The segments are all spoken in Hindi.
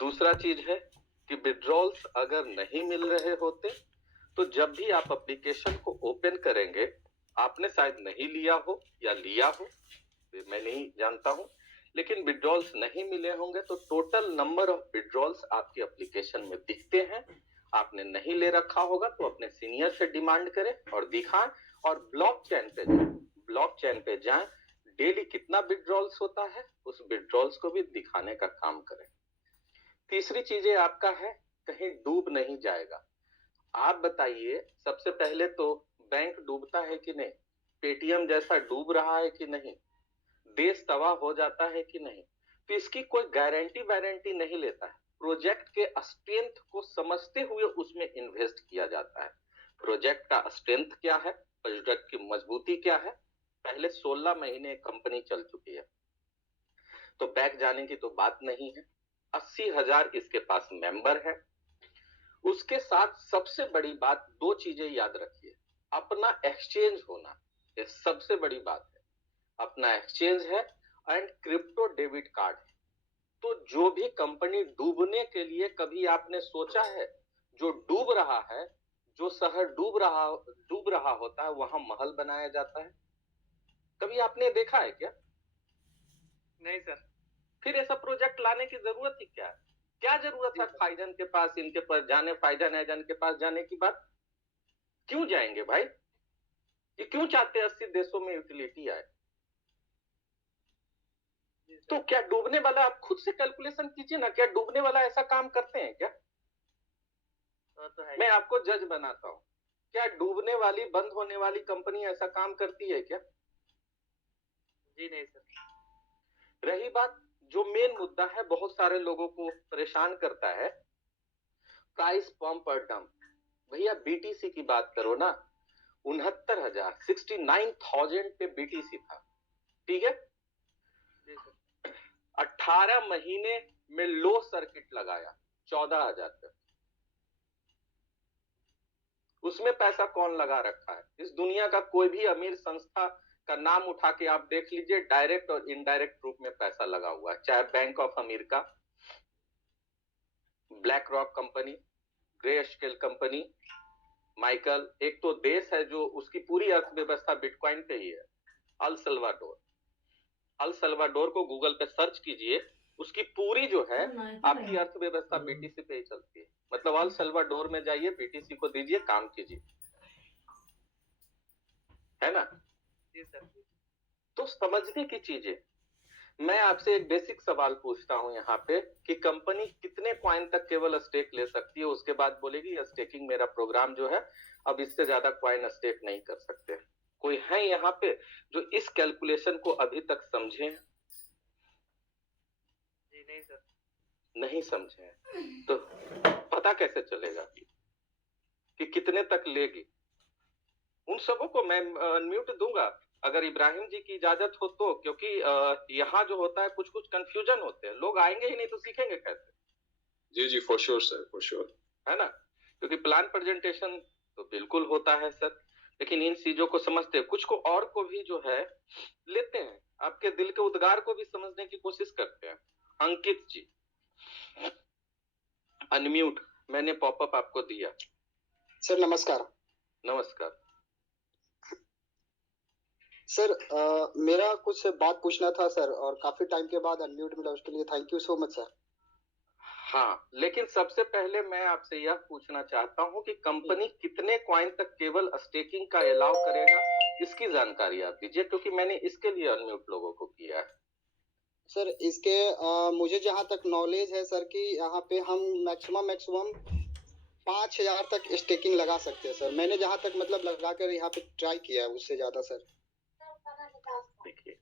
दूसरा चीज है कि विड्रॉल्स अगर नहीं मिल रहे होते तो जब भी आप एप्लीकेशन को ओपन करेंगे, आपने शायद नहीं लिया हो या लिया हो, मैं नहीं जानता हूं, लेकिन विड्रॉल्स नहीं मिले होंगे तो टोटल नंबर ऑफ विड्रॉल्स आपकी एप्लीकेशन में दिखते हैं। आपने नहीं ले रखा होगा तो अपने सीनियर से डिमांड करें और दिखाएं, और ब्लॉकचेन पे जाएं, ब्लॉकचेन पे जाएं, डेली कितना विड्रॉल्स होता है उस विड्रॉल्स को भी दिखाने का काम करें। तीसरी चीजें आपका है, कहीं डूब नहीं जाएगा। आप बताइए, सबसे पहले तो बैंक डूबता है कि नहीं, पेटीएम जैसा डूब रहा है कि नहीं, देश तबाह हो जाता है कि नहीं, तो इसकी कोई गारंटी नहीं लेता है। प्रोजेक्ट के स्ट्रेंथ को समझते हुए उसमें इन्वेस्ट किया जाता है। प्रोजेक्ट का स्ट्रेंथ क्या है, प्रोजेक्ट की मजबूती क्या है, पहले 16 महीने कंपनी चल चुकी है तो बैक जाने की तो बात नहीं है। 80,000 इसके पास मेंबर है। उसके साथ सबसे बड़ी बात, दो चीजें याद रखिए, अपना एक्सचेंज होना, ये सबसे बड़ी बात है। अपना एक्सचेंज है एंड क्रिप्टो डेबिट कार्ड है। तो जो भी कंपनी डूबने के लिए, कभी आपने सोचा है जो डूब रहा है, जो शहर डूब रहा होता है वहां महल बनाया जाता है, कभी आपने देखा है क्या? नहीं सर। फिर ऐसा प्रोजेक्ट लाने की जरूरत ही क्या है? क्या जरूरत है फाइजन के पास, इनके पास जाने, फाइजन एजन के पास जाने की बात क्यों जाएंगे भाई? ये क्यों चाहते हैं 80 देशों में यूटिलिटी आए? तो क्या डूबने वाला, आप खुद से कैलकुलेशन कीजिए ना, क्या डूबने वाला ऐसा काम करते हैं क्या? तो है। मैं आपको जज बनाता हूं, क्या डूबने वाली, बंद होने वाली कंपनी ऐसा काम करती है क्या? जी नहीं सर। रही बात जो मेन मुद्दा है, बहुत सारे लोगों को परेशान करता है, प्राइस पंप और डंप। भैया बीटीसी की बात करो ना, 69,000, 69,000 पे बीटीसी था, ठीक है? 18 महीने में लो सर्किट लगाया 14,000 पे। उसमें पैसा कौन लगा रखा है? इस दुनिया का कोई भी अमीर संस्था का नाम उठा के आप देख लीजिए, डायरेक्ट और इनडायरेक्ट रूप में पैसा लगा हुआ है, चाहे bank of America, black rock company, grey scale company, Michael, एक तो देश है जो उसकी पूरी अर्थव्यवस्था बिटकॉइन पे ही है, अल सल्वाडोर। अल सल्वाडोर को गूगल पे सर्च कीजिए, उसकी पूरी जो है आपकी अर्थव्यवस्था बीटीसी पे ही चलती है। मतलब अल सल्वाडोर में जाइए, बीटीसी को दीजिए, काम कीजिए, है ना? जी सर। तो समझने की चीजें, मैं आपसे एक बेसिक सवाल पूछता हूं यहाँ पे कि कंपनी कितने कॉइन तक केवल स्टेक ले सकती है, उसके बाद बोलेगी स्टेकिंग मेरा प्रोग्राम जो है, अब इससे ज्यादा कॉइन स्टेक नहीं कर सकते। कोई है यहाँ पे जो इस कैलकुलेशन को अभी तक समझे? जी नहीं सर। नहीं समझे तो पता कैसे चलेगा कि कितने तक लेगी? उन सबों को मैं अनम्यूट दूंगा अगर इब्राहिम जी की इजाजत हो तो, क्योंकि यहाँ जो होता है कुछ कुछ कंफ्यूजन होते हैं, लोग आएंगे ही नहीं तो सीखेंगे कैसे? जी जी, for sure sir, for sure, है ना? क्योंकि प्लान प्रेजेंटेशन तो बिल्कुल होता है सर, लेकिन इन चीजों को समझते हैं, कुछ को और को भी जो है लेते हैं, आपके दिल के उद्गार को भी समझने की कोशिश करते हैं। अंकित जी अनम्यूट, मैंने पॉपअप आपको दिया। सर नमस्कार। नमस्कार सर मेरा कुछ बात पूछना था सर, और काफी टाइम के बाद अनम्यूट मिला, उसके लिए thank you so much sir. हाँ, लेकिन सबसे पहले मैं आपसे यह पूछना चाहता हूं कि कंपनी कितने कॉइन तक केवल स्टेकिंग का अलाउ करेगा, इसकी जानकारी आप दीजिए, क्योंकि मैंने इसके लिए अनम्यूट लोगों को किया है। सर इसके मुझे जहां तक नॉलेज है सर कि यहाँ पे हम मैक्सिमम 5,000 तक स्टेकिंग लगा सकते हैं सर। मैंने जहां तक मतलब लगा कर यहाँ पे ट्राई किया है, उससे ज्यादा सर। देखिए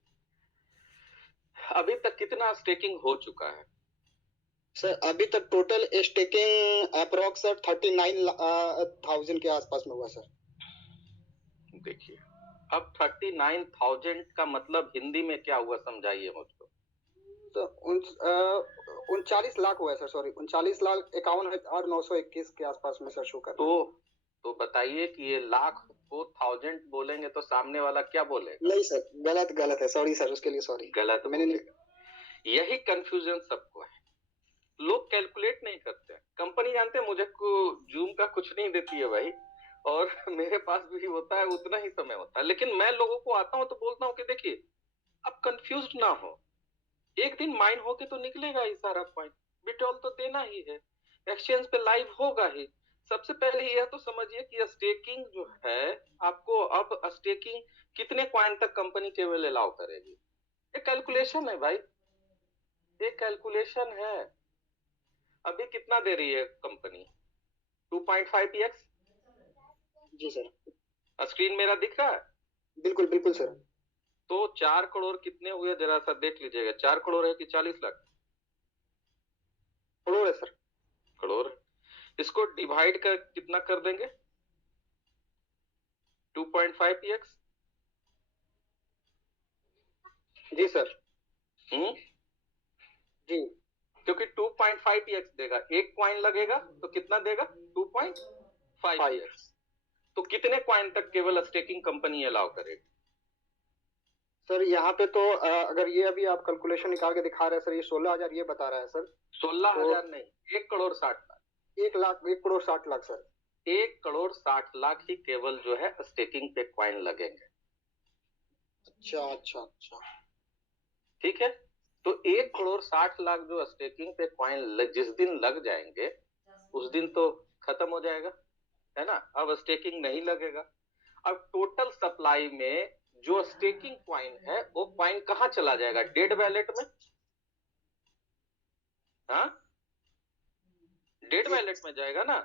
अभी तक कितना स्टेकिंग हो चुका है? सर अभी तक टोटल स्टेकिंग अप्रोक्स सर 39,000 के आसपास में हुआ सर। देखिए अब 39,000 का मतलब हिंदी में क्या हुआ, समझाइए मुझको। तो 39 लाख हुआ है सर, सॉरी 39,51,921 के आसपास में सर शो कर। तो बताइए कि ये लाख को 1000 बोलेंगे तो सामने वाला क्या बोलेगा? नहीं सर, गलत है, सॉरी सर, उसके लिए सॉरी। गलत मैंने यही कंफ्यूजन सबको है, लोग लोग कैलकुलेट नहीं करते हैं। कंपनी जानते हैं मुझे को जूम का कुछ नहीं देती है भाई, और मेरे पास भी होता है उतना ही समय होता है, लेकिन मैं लोगों को आता हूँ तो बोलता हूँ कि देखिए आप कंफ्यूज ना हो, एक दिन माइन होके तो निकलेगा ही सारा पॉइंट, विड्रॉल तो देना ही है, एक्सचेंज पे लाइव होगा ही। सबसे पहले यह तो समझिए कि स्टेकिंग जो है, आपको अब स्टेकिंग कितने कॉइन तक कंपनी केवल अलाउ करेगी, ये कैलकुलेशन है भाई, ये कैलकुलेशन है। अभी कितना दे रही है कंपनी? 2.5x। जी सर, स्क्रीन मेरा दिख रहा है? बिल्कुल बिल्कुल सर। तो 4 करोड़ कितने हुए जरा सा देख लीजिएगा, 4 करोड़ है कि 40 लाख? करोड़ है सर। करोड़। इसको डिवाइड कर कितना कर देंगे? 2.5x। जी सर। जी, क्योंकि 2.5x देगा, एक कॉइन लगेगा तो कितना देगा? 2.5x। तो कितने कॉइन तक केवल स्टेकिंग कंपनी अलाउ करेगी? सर यहाँ पे तो अगर ये अभी आप कैलकुलेशन निकाल के दिखा रहे हैं सर, ये 16,000 ये बता रहा है सर। 16,000 नहीं, 1 करोड़ 60 लाख। 1 करोड़ 60 लाख सर। 1 करोड़ 60 लाख ही केवल जो है स्टेकिंग पे कॉइन लगेंगे। अच्छा अच्छा अच्छा, ठीक है, तो 1 करोड़ 60 लाख जो स्टेकिंग पे कॉइन जिस दिन लग जाएंगे उस दिन तो खत्म हो जाएगा, है ना? अब स्टेकिंग नहीं लगेगा। अब टोटल सप्लाई में जो स्टेकिंग कॉइन है वो कॉइन कहां चला जाएगा? डेड वैलेट में। हाँ, डेड वैलेट में जाएगा ना,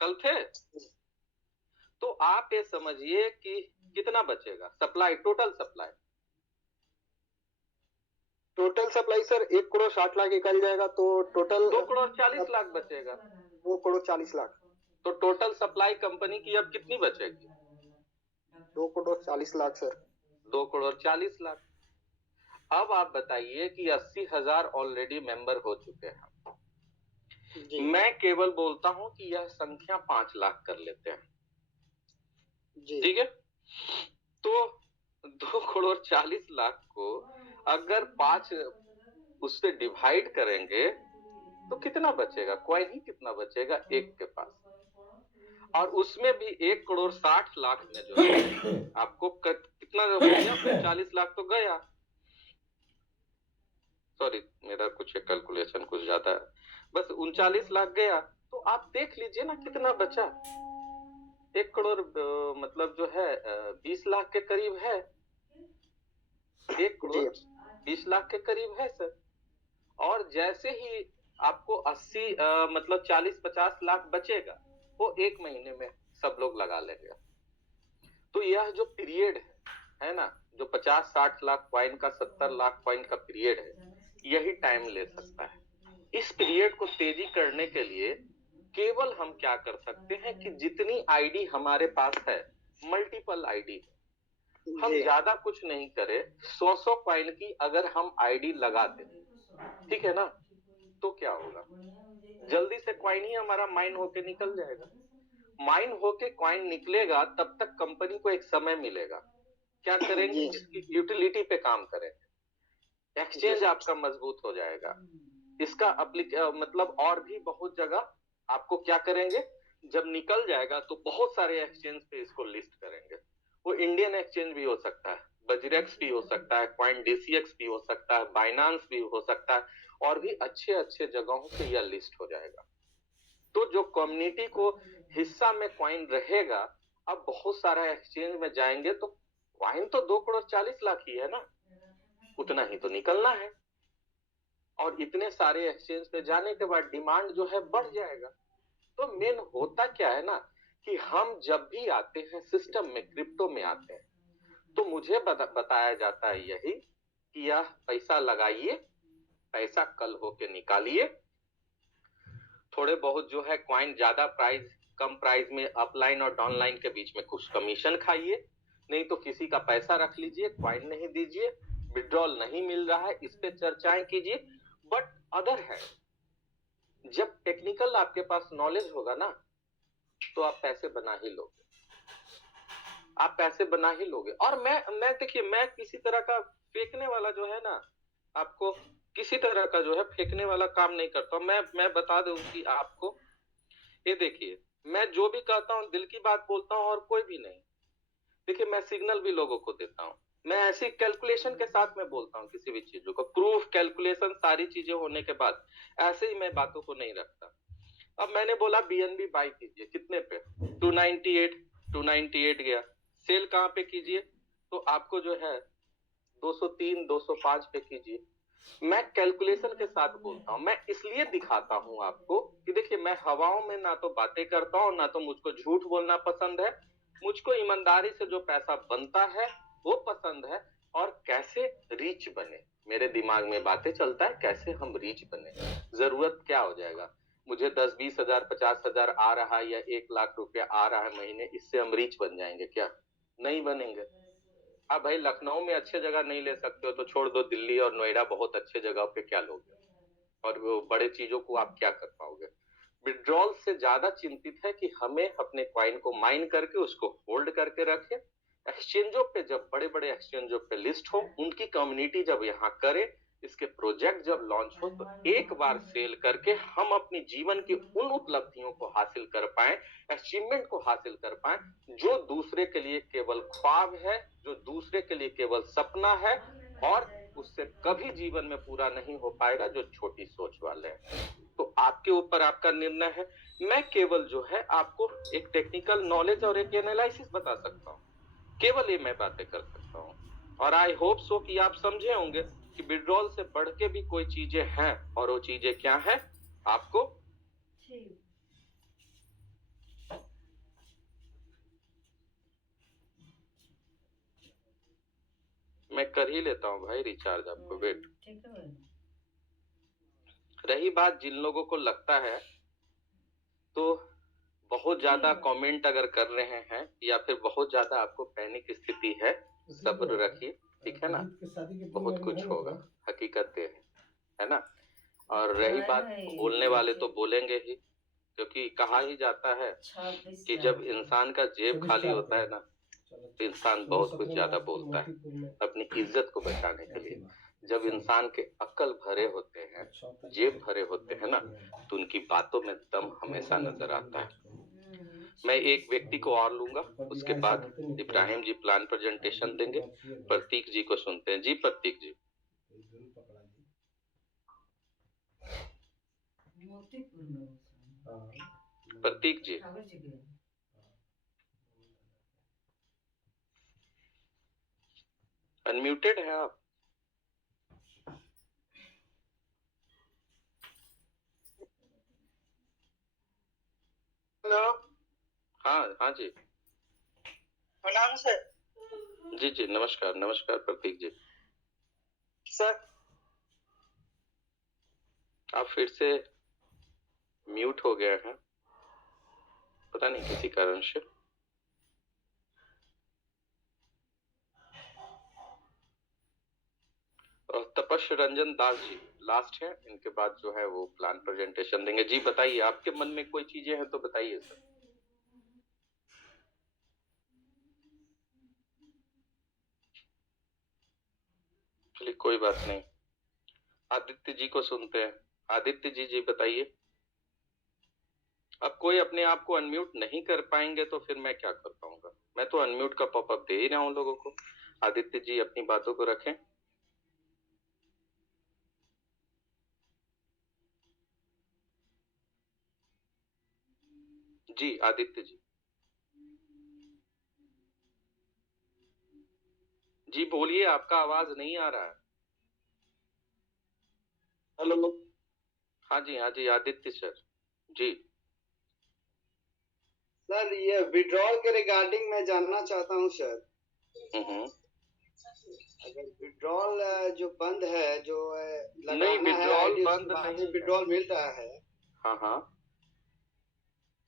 कल थे। तो आप ये समझिए कि कितना बचेगा supply, total supply. Total supply sir 1 crore 60 lakh निकल जाएगा तो टोटल 2 करोड़ 40 लाख बचेगा। 2 करोड़ 40 लाख। तो टोटल सप्लाई कंपनी की अब कितनी बचेगी? 2 करोड़ 40 लाख सर। 2 करोड़ 40 लाख। अब आप बताइए कि 80,000 ऑलरेडी मेंबर हो चुके हैं। जी मैं केवल बोलता हूं कि यह संख्या 5 लाख कर लेते हैं, जी ठीक है? तो 2 करोड़ 40 लाख को अगर 5 उससे डिवाइड करेंगे तो कितना बचेगा? कॉइन ही कितना बचेगा एक के पास, और उसमें भी 1 करोड़ 60 लाख में जो है आपको कितना हो गया? 39 लाख तो गया। सॉरी, मेरा कुछ कैलकुलेशन कुछ ज्यादा है, बस 39 लाख गया। तो आप देख लीजिए ना कितना बचा। 1 करोड़ मतलब जो है 20 लाख के करीब है। 1 करोड़ 20 लाख के करीब है सर। और जैसे ही आपको 80 मतलब 40-50 लाख बचेगा वो 1 महीने में सब लोग लगा लेंगे। तो यह जो पीरियड है ना, जो 50-60 लाख कॉइन का 70 लाख कॉइन का पीरियड है, यही टाइम ले सकता है। इस पीरियड को तेजी करने के लिए केवल हम क्या कर सकते हैं कि जितनी आईडी हमारे पास है, मल्टीपल आईडी, हम ज्यादा कुछ नहीं करें, 100 कॉइन की अगर हम आईडी लगा दें, ठीक है ना, तो क्या होगा? जल्दी से कॉइन ही हमारा माइन होके निकल जाएगा। माइन होके कॉइन निकलेगा तब तक कंपनी को एक समय मिलेगा, क्या करेंगे? इसकी यूटिलिटी पे काम करेंगे, एक्सचेंज आपका मजबूत हो जाएगा। इसका मतलब और भी बहुत जगह आपको क्या करेंगे, जब निकल जाएगा तो बहुत सारे एक्सचेंज पे इसको लिस्ट करेंगे। वो इंडियन एक्सचेंज भी हो सकता है, बजरेक्स भी हो सकता है, कॉइन डीसीएक्स भी हो सकता है, बाइनांस भी हो सकता है, और भी अच्छे अच्छे जगहों पे यह लिस्ट हो जाएगा। तो जो कम्युनिटी को हिस्सा में कॉइन रहेगा, अब बहुत सारा एक्सचेंज में जाएंगे तो कॉइन तो 2 करोड़ 40 लाख ही है ना, उतना ही तो निकलना है। और इतने सारे एक्सचेंज पे जाने के बाद डिमांड जो है बढ़ जाएगा। तो मेन होता क्या है ना कि हम जब भी आते हैं सिस्टम में, क्रिप्टो में आते हैं, तो मुझे बताया जाता है यही कि यह पैसा लगाइए, पैसा कल होके निकालिए, थोड़े बहुत जो है कॉइन ज्यादा प्राइस कम प्राइस में अपलाइन और डाउनलाइन के बीच में कुछ कमीशन खाइए, नहीं तो किसी का पैसा रख लीजिए, कॉइन नहीं दीजिए, विड्रॉल नहीं मिल रहा है, इस पे चर्चाएं कीजिए। बट अदर है, जब टेक्निकल आपके पास नॉलेज होगा ना तो आप पैसे बना ही लोगे, आप पैसे बना ही लोगे। और मैं देखिए, मैं किसी तरह का फेंकने वाला जो है ना, आपको किसी तरह का जो है फेंकने वाला काम नहीं करता हूँ। मैं बता दूं कि आपको, ये देखिए, मैं जो भी कहता हूँ दिल की बात बोलता हूँ और कोई भी नहीं। देखिए, मैं सिग्नल भी लोगों को देता हूँ, मैं ऐसी कैलकुलेशन के साथ में बोलता हूँ किसी भी चीजों को, प्रूफ, कैलकुलेशन, सारी चीजें होने के बाद ऐसे ही मैं बातों को नहीं रखता। अब मैंने बोला बीएनबी बाई कीजिए, कितने पे? 298 गया। सेल कहाँ पे कीजिए? तो आपको जो है 203 205 पे कीजिए। मैं कैलकुलेशन के साथ बोलता हूँ, मैं इसलिए दिखाता हूँ आपको कि देखिए, मैं हवाओं में ना तो बातें करता हूँ, ना तो मुझको झूठ बोलना पसंद है। मुझको ईमानदारी से जो पैसा बनता है वो पसंद है, और कैसे रीच बने, मेरे दिमाग में बातें चलता है कैसे हम रीच बने। जरूरत क्या हो जाएगा, मुझे 10-20 हजार 50 हजार आ रहा है या 1 लाख रुपया आ रहा है महीने, इससे हम रीच बन जाएंगे क्या? नहीं बनेंगे। अब भाई लखनऊ में अच्छे जगह नहीं ले सकते हो तो छोड़ दो, दिल्ली और नोएडा बहुत अच्छे जगह पे क्या लोगे, और वो बड़े चीजों को आप क्या कर पाओगे। विड्रॉल से ज्यादा चिंतित है कि हमें अपने कॉइन को माइन करके उसको होल्ड करके रखें। एक्सचेंजों पे जब बड़े बड़े एक्सचेंजों पे लिस्ट हो, उनकी कम्युनिटी जब यहाँ करे, इसके प्रोजेक्ट जब लॉन्च हो, तो एक बार सेल करके हम अपनी जीवन की उन उपलब्धियों को हासिल कर पाए, अचीवमेंट को हासिल कर पाए, जो दूसरे के लिए केवल ख्वाब है, जो दूसरे के लिए केवल सपना है, और उससे कभी जीवन में पूरा नहीं हो पाएगा, जो छोटी सोच वाले हैं। तो आपके ऊपर आपका निर्णय है। मैं केवल जो है आपको एक टेक्निकल नॉलेज और एक एनालिसिस बता सकता हूँ, केवल ये मैं बातें कर सकता हूँ। और आई होप सो कि आप समझे होंगे कि विड्रॉल से बढ़ के भी कोई चीजें हैं, और वो चीजें क्या है आपको मैं कर ही लेता हूँ भाई रिचार्ज, आपको वेट। रही बात जिन लोगों को लगता है, तो बहुत ज्यादा कमेंट अगर कर रहे हैं या फिर बहुत ज्यादा आपको पैनिक स्थिति है, सब्र रखिए, ठीक है ना, बहुत कुछ होगा, हकीकत है ना। और रही बात, बोलने वाले तो बोलेंगे ही, क्योंकि कहा ही जाता है कि जब इंसान का जेब खाली होता है ना, तो इंसान बहुत कुछ ज्यादा बोलता है अपनी इज्जत को बचाने के लिए। जब इंसान के अक्ल भरे होते हैं, जेब भरे होते हैं ना, तो उनकी बातों में दम हमेशा नजर आता है। मैं एक व्यक्ति को और लूंगा, उसके बाद इब्राहिम जी प्लान प्रेजेंटेशन देंगे। प्रतीक जी को सुनते हैं। जी प्रतीक जी। प्रतीक जी, अनम्यूटेड है आप? हेलो। हाँ जी। प्रणाम सर। जी जी, नमस्कार नमस्कार प्रतीक जी। सर आप फिर से म्यूट हो गए हैं, पता नहीं किसी कारण से। तपस्या रंजन दास जी लास्ट है, इनके बाद जो है वो प्लान प्रेजेंटेशन देंगे। जी बताइए, आपके मन में कोई चीजें हैं तो बताइए सर। चलिए कोई बात नहीं, आदित्य जी को सुनते हैं। आदित्य जी, जी बताइए। अब कोई अपने आप को अनम्यूट नहीं कर पाएंगे तो फिर मैं क्या कर पाऊंगा, मैं तो अनम्यूट का पॉपअप दे ही रहा हूं लोगों को। आदित्य जी अपनी बातों को रखें। जी आदित्य जी, जी बोलिए, आपका आवाज नहीं आ रहा है। हेलो। हाँ जी आदित्य सर जी। सर ये विड्रॉल के रिगार्डिंग मैं जानना चाहता हूँ सर। अगर विड्रॉल जो बंद है, जो नहीं, विड्रॉल बंद नहीं, विड्रॉल मिल रहा है। हाँ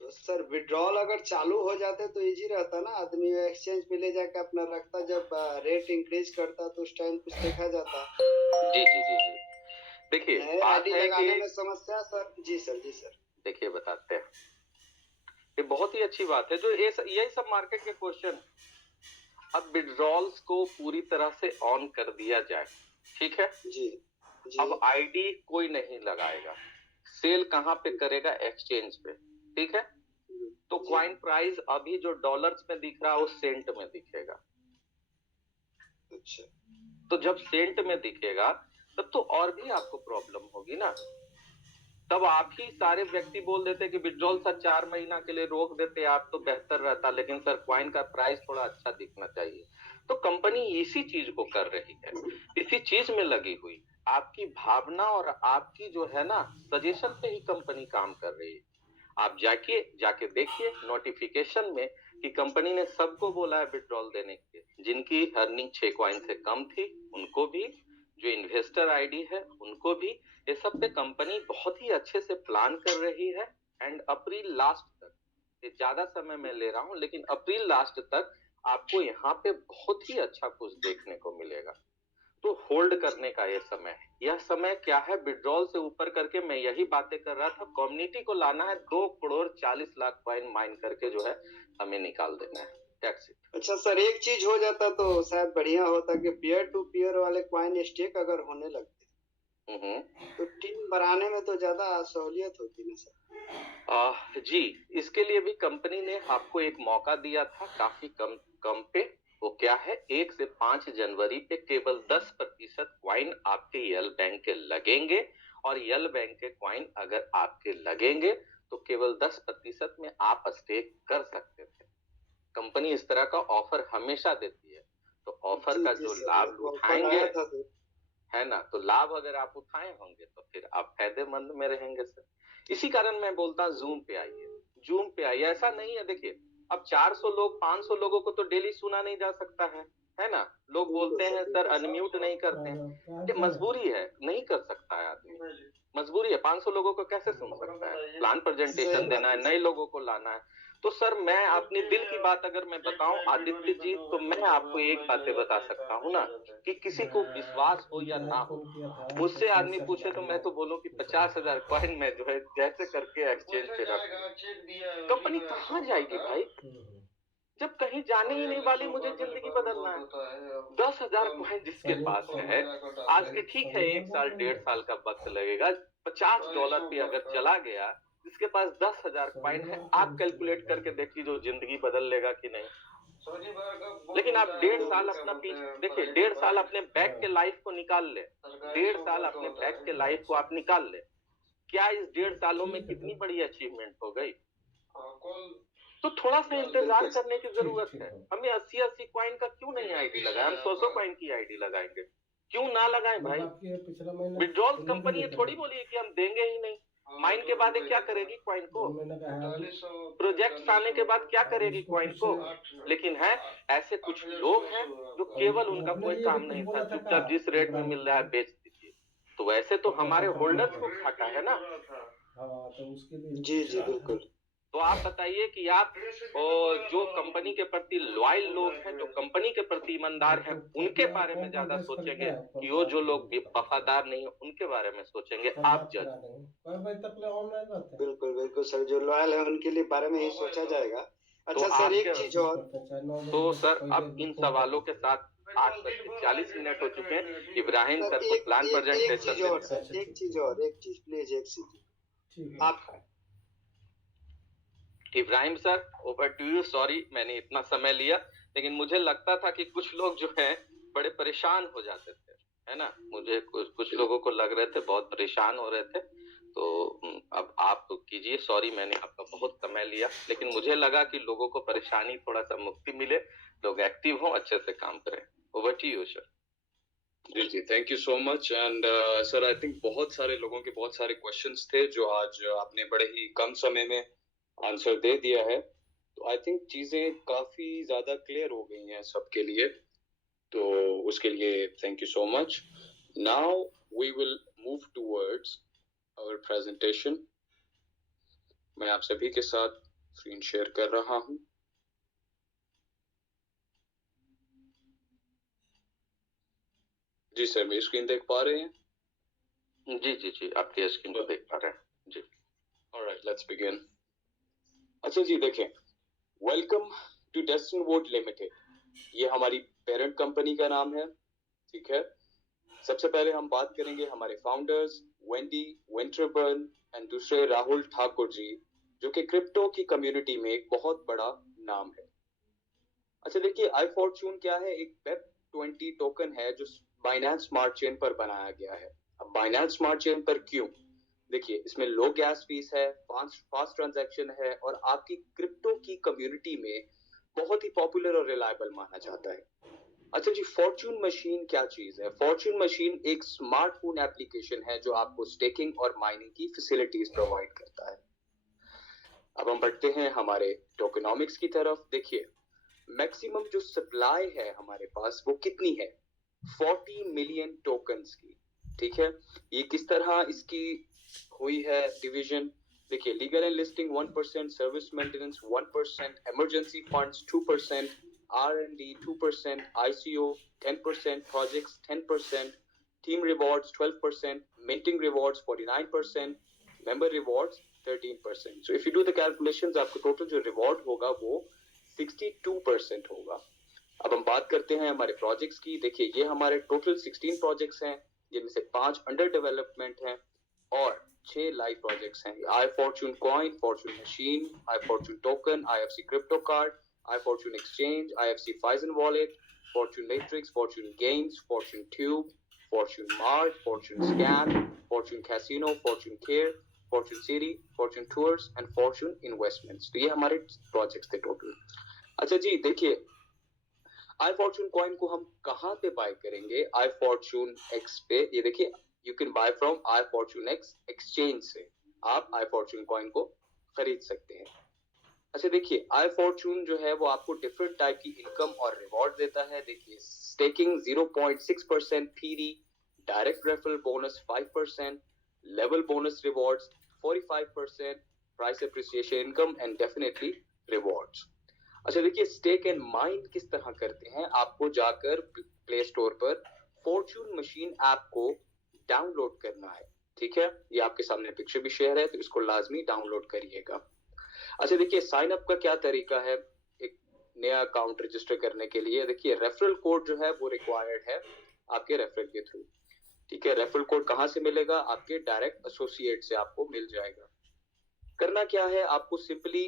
तो सर विड्रॉल अगर चालू हो जाते तो इजी रहता ना, आदमी एक्सचेंज पे ले जाकर अपना रखता, जब रेट इंक्रीज करता तो उस टाइम कुछ देखा जाता। जी जी जी जी। देखिए बात है लगाने में समस्या सर। जी सर देखिए बताते हैं, ये बहुत ही अच्छी बात है, जो यही सब मार्केट के क्वेश्चन। अब विड्रॉल्स को पूरी तरह से ऑन कर दिया जाए, ठीक है जी। जी अब आईडी कोई नहीं लगाएगा, सेल कहाँ पे करेगा? एक्सचेंज पे, ठीक है? तो जी। क्वाइन प्राइस अभी जो डॉलर्स में दिख रहा है वो सेंट में दिखेगा। अच्छा तो जब सेंट में दिखेगा तब तो और भी आपको प्रॉब्लम होगी ना। तब आप ही सारे व्यक्ति बोल देते कि विड्रॉल सर 4 महीना के लिए रोक देते आप तो बेहतर रहता, लेकिन सर क्वाइन का प्राइस थोड़ा अच्छा दिखना चाहिए। तो कंपनी इसी चीज को कर रही है, इसी चीज में लगी हुई। आपकी भावना और आपकी जो है ना सजेशन पे ही कंपनी काम कर रही है। आप जाके देखिए नोटिफिकेशन में कि कंपनी ने सबको बोला है विड्रॉल देने के लिए। जिनकी अर्निंग 6 कॉइन से कम थी उनको भी, जो इन्वेस्टर आईडी है उनको भी, ये सब पे कंपनी बहुत ही अच्छे से प्लान कर रही है। एंड अप्रैल लास्ट तक, ये ज्यादा समय मैं ले रहा हूं लेकिन अप्रैल लास्ट तक आपको यहाँ पे बहुत ही अच्छा कुछ देखने को मिलेगा। तो होल्ड करने का ये समय है। यह समय क्या है? विड्रॉल से ऊपर करके मैं यही बातें कर रहा था, कम्युनिटी को लाना है, 2 करोड़ 40 लाख कॉइन माइन करके जो है हमें निकाल देना है। That's it. अच्छा सर, एक चीज हो जाता तो शायद बढ़िया होता कि पीयर टू पीयर वाले क्वाइन स्टेक अगर होने लगते तो टीम बढ़ाने में तो ज्यादा सहूलियत होती ना सर। जी, इसके लिए भी कंपनी ने आपको एक मौका दिया था काफी कम पे। वो क्या है? 1 से 5 जनवरी पे केवल 10% क्वाइन आपके यल बैंक के लगेंगे, और यल बैंक के क्वाइन अगर आपके लगेंगे तो केवल 10% में आप स्टेक कर सकते थे। कंपनी इस तरह का ऑफर हमेशा देती है, तो ऑफर का जो लाभ उठाएंगे है ना, तो लाभ अगर आप उठाए होंगे तो फिर आप फायदेमंद में रहेंगे सर। इसी कारण मैं बोलता जूम पे आइए, जूम पे आइए। ऐसा नहीं है, देखिए अब 400 लोग 500 लोगों को तो डेली सुना नहीं जा सकता है ना। लोग बोलते हैं सर अनम्यूट नहीं करते हैं, ये मजबूरी है, नहीं कर सकता है आदमी, मजबूरी है। 500 लोगों को कैसे सुन सकता है? प्लान प्रेजेंटेशन देना है, नए लोगों को लाना है। तो सर मैं अपनी दिल की बात अगर मैं बताऊं आदित्य जी, तो मैं आपको एक बातें बता सकता हूं ना कि किसी को विश्वास हो या ना हो, मुझसे आदमी पूछे तो मैं तो बोलूं कि 50,000 कॉइन में जो है जैसे करके एक्सचेंज पे रख। कंपनी कहाँ जाएगी भाई? जब कहीं जाने ही नहीं वाली, मुझे जिंदगी बदलना है। 10,000 कॉइन जिसके पास है आज के, ठीक है 1 साल 1.5 साल का वक्त लगेगा, $50 पे अगर चला गया, जिसके पास 10,000 कॉइन है, आप कैलकुलेट करके देखिए जो जिंदगी बदल लेगा कि नहीं। लेकिन आप 1.5 साल अपना पीछे देखिए, 1.5 साल अपने बैक के लाइफ को निकाल ले, 1.5 साल अपने बैक के लाइफ को आप निकाल ले, क्या इस 1.5 सालों में कितनी बड़ी अचीवमेंट हो गई? तो थोड़ा सा इंतजार करने की जरूरत है। हमें 80 कॉइन का क्यों नहीं आईडी लगाए? हम 100 कॉइन की आईडी लगाएंगे, क्यों ना लगाएं भाई? विड्रॉल कंपनी ये थोड़ी बोली है कि हम देंगे ही नहीं। माइन के बाद ये क्या करेगी कॉइन को? प्रोजेक्ट आने के बाद क्या करेगी कॉइन को? लेकिन है ऐसे कुछ लोग हैं जो केवल उनका कोई काम नहीं था, चुपचाप जिस रेट में मिल रहा है बेच दीजिए। तो वैसे तो हमारे होल्डर्स को घाटा है ना। जी जी बिल्कुल। तो आप बताइए कि आप जो कंपनी के प्रति लॉयल लोग हैं, जो कंपनी के प्रति ईमानदार हैं, उनके बारे में ज्यादा सोचेंगे कि वो जो लोग वफादार नहीं है उनके बारे में सोचेंगे? आप जज। बिल्कुल बिल्कुल सर, जो लॉयल है उनके लिए बारे में ही सोचा जाएगा। अच्छा सर, एक चीज और। तो सर अब इन सवालों के साथ 8:40 हो चुके हैं। इब्राहिम सर को प्लान प्रेजेंटेशन एक चीज प्लीज, एक चीज आप Ibrahim sir, over to you. Sorry मैंने इतना समय लिया, लेकिन मुझे लगता था कि कुछ लोग जो हैं बड़े परेशान हो जाते थे, है ना। मुझे कुछ लोगों को लग रहे थे बहुत परेशान हो रहे थे। तो अब आप तो कीजिए। सॉरी मैंने आपका बहुत समय लिया, लेकिन मुझे लगा कि लोगों को परेशानी थोड़ा सा मुक्ति मिले, लोग एक्टिव हों, अच्छे से काम करें। Over to you sir. जी जी, thank you so much. And sir I think बहुत सारे लोगों के बहुत सारे क्वेश्चंस थे जो आज आपने बड़े ही कम समय में आंसर दे दिया है। तो आई थिंक चीजें काफी ज्यादा क्लियर हो गई हैं सबके लिए, तो उसके लिए thank you so much. Now we will move towards our presentation. मैं आप सभी के साथ स्क्रीन शेयर कर रहा हूं। जी सर, मेरी स्क्रीन देख पा रहे हैं? जी जी जी, आपकी स्क्रीन को देख पा रहे हैं जी। Alright, let's begin. अच्छा जी, देखें, welcome to Destin Vote Limited, ये हमारी पेरेंट कंपनी का नाम है, ठीक है। सबसे पहले हम बात करेंगे हमारे फाउंडर्स वेंडी विंटरबर्न एंड दूसरे राहुल ठाकुर जी, जो कि क्रिप्टो की कम्युनिटी में एक बहुत बड़ा नाम है। अच्छा देखिए, आई फॉर्चून क्या है? एक वेब 20 टोकन है जो बाइनेंस स्मार्ट चेन पर बनाया गया है। अब बाइनेंस स्मार्ट चेन पर क्यों? देखिए, इसमें लो गैस फीस है, फास्ट ट्रांजैक्शन है और आपकी क्रिप्टो की कम्युनिटी में बहुत ही पॉपुलर और रिलायबल माना जाता है। अच्छा जी, फॉर्चून मशीन क्या चीज है? फॉर्चून मशीन एक स्मार्टफोन एप्लीकेशन है जो आपको स्टेकिंग और माइनिंग की फैसिलिटीज प्रोवाइड करता है। अब हम बढ़ते हैं हमारे टोकेनॉमिक्स की तरफ। देखिए, मैक्सिमम जो सप्लाई है हमारे पास वो कितनी है? 40 मिलियन टोकन्स की। ठीक है, ये किस तरह इसकी हुई है डिवीजन? देखिए, legal and listing 1%, service maintenance 1%, emergency funds 2%, R&D 2%, ICO 10%, projects 10%, team rewards 12%, minting rewards 49%, member rewards 13%. So if you do the calculations, आपको टोटल जो रिवॉर्ड होगा वो 62% होगा। अब हम बात करते हैं हमारे प्रोजेक्ट्स की। देखिए, ये हमारे टोटल 16 प्रोजेक्ट्स हैं, जिनमें से 5 अंडर डेवलपमेंट हैं और 6 लाइव प्रोजेक्ट्स हैं। I fortune coin, fortune machine, I fortune token, IFC crypto card, I fortune exchange, IFC Fizen wallet, fortune matrix, fortune games, fortune tube, fortune mart, fortune scan, fortune casino, fortune care, fortune city, fortune tours and fortune investments. तो ये हमारे प्रोजेक्ट्स थे टोटल। अच्छा जी, देखिए, आई फॉर्चून कॉइन को हम कहाँ पे बाय करेंगे? आई फॉर्चून एक्स पे। ये देखिए, you can buy from I fortune X exchange से आप आई फॉर्चून कॉइन को खरीद सकते हैं। अच्छा देखिए, आई फॉर्चून जो है वो आपको डिफरेंट टाइप की इनकम और रिवॉर्ड देता है। देखिए, staking 0.6% PD, direct referral bonus 5%, level bonus rewards 45%, price appreciation income and definitely rewards. अच्छा देखिए, स्टेक एंड माइन किस तरह करते हैं? आपको जाकर प्ले स्टोर पर फॉर्चून मशीन ऐप को डाउनलोड करना है। ठीक है, ये आपके सामने पिक्चर भी शेयर है, तो इसको लाजमी डाउनलोड करिएगा। अच्छा देखिए, साइन अप का क्या तरीका है एक नया अकाउंट रजिस्टर करने के लिए? देखिए, रेफरल कोड जो है वो रिक्वायर्ड है आपके रेफरल के थ्रू। ठीक है, रेफरल कोड कहाँ से मिलेगा? आपके डायरेक्ट एसोसिएट से आपको मिल जाएगा। करना क्या है? आपको सिंपली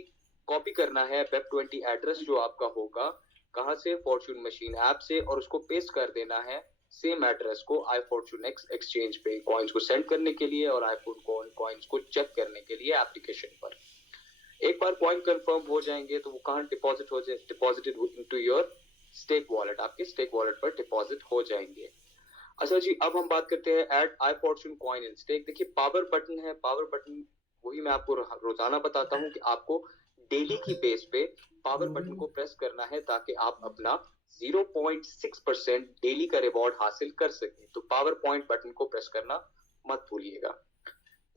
कॉपी करना है वेब 20 एड्रेस जो आपका होगा, कहाँ से? फॉर्चून मशीन ऐप से, और उसको पेस्ट कर देना है सेम एड्रेस को आई फॉर्चून एक्स एक्सचेंज पे कॉइन्स को सेंड करने के लिए और आईफोन कॉइन्स को चेक करने के लिए एप्लीकेशन पर। एक बार कॉइन कंफर्म हो जाएंगे तो वो कहाँ डिपॉजिट हो जाए? Deposited into your stake wallet, आपके स्टेक वॉलेट पर डिपॉजिट हो जाएंगे। अच्छा जी, अब हम बात करते हैं add AI fortune coin in stake. देखिए, पावर बटन है, पावर बटन वही मैं आपको रोजाना बताता हूँ कि आपको डेली की बेस पे पावर बटन को प्रेस करना है ताकि आप अपना 0.6% डेली का रिवॉर्ड हासिल कर सकें। तो पावर पॉइंट बटन को प्रेस करना मत भूलिएगा।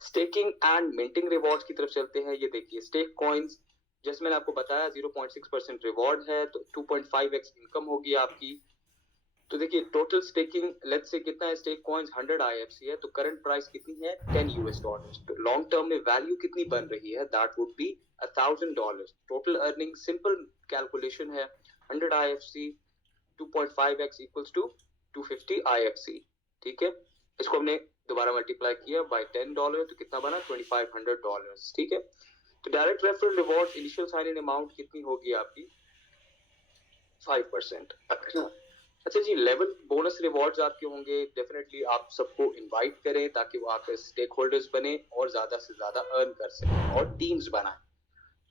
स्टेकिंग एंड मिंटिंग रिवॉर्ड्स की तरफ चलते हैं। ये देखिए, स्टेक कॉइन्स जैसे मैंने आपको बताया 0.6% रिवॉर्ड है, तो 2.5x इनकम होगी आपकी। तो देखिए, टोटल स्टेकिंग लेट्स से कितना है? स्टेक कॉइन्स 100 IFC है, तो करंट प्राइस कितनी है? $10। तो लॉन्ग टर्म में वैल्यू कितनी बन रही है? That would B $1000। Total earning simple calculation है, 100 IFC 2.5x equals to 250 IFC। ठीक है, इसको हमने दोबारा मल्टीप्लाई किया बाय $10 तो कितना बना? $2500। ठीक है, तो direct referral reward initial sign in amount कितनी होगी आपकी? 5%। अच्छा जी, लेवल बोनस रिवॉर्ड्स आपके होंगे। डेफिनेटली आप सबको इनवाइट करें ताकि वो आपके स्टेक होल्डर्स बने और ज्यादा से ज्यादा अर्न कर सकें और टीम्स बनाएं।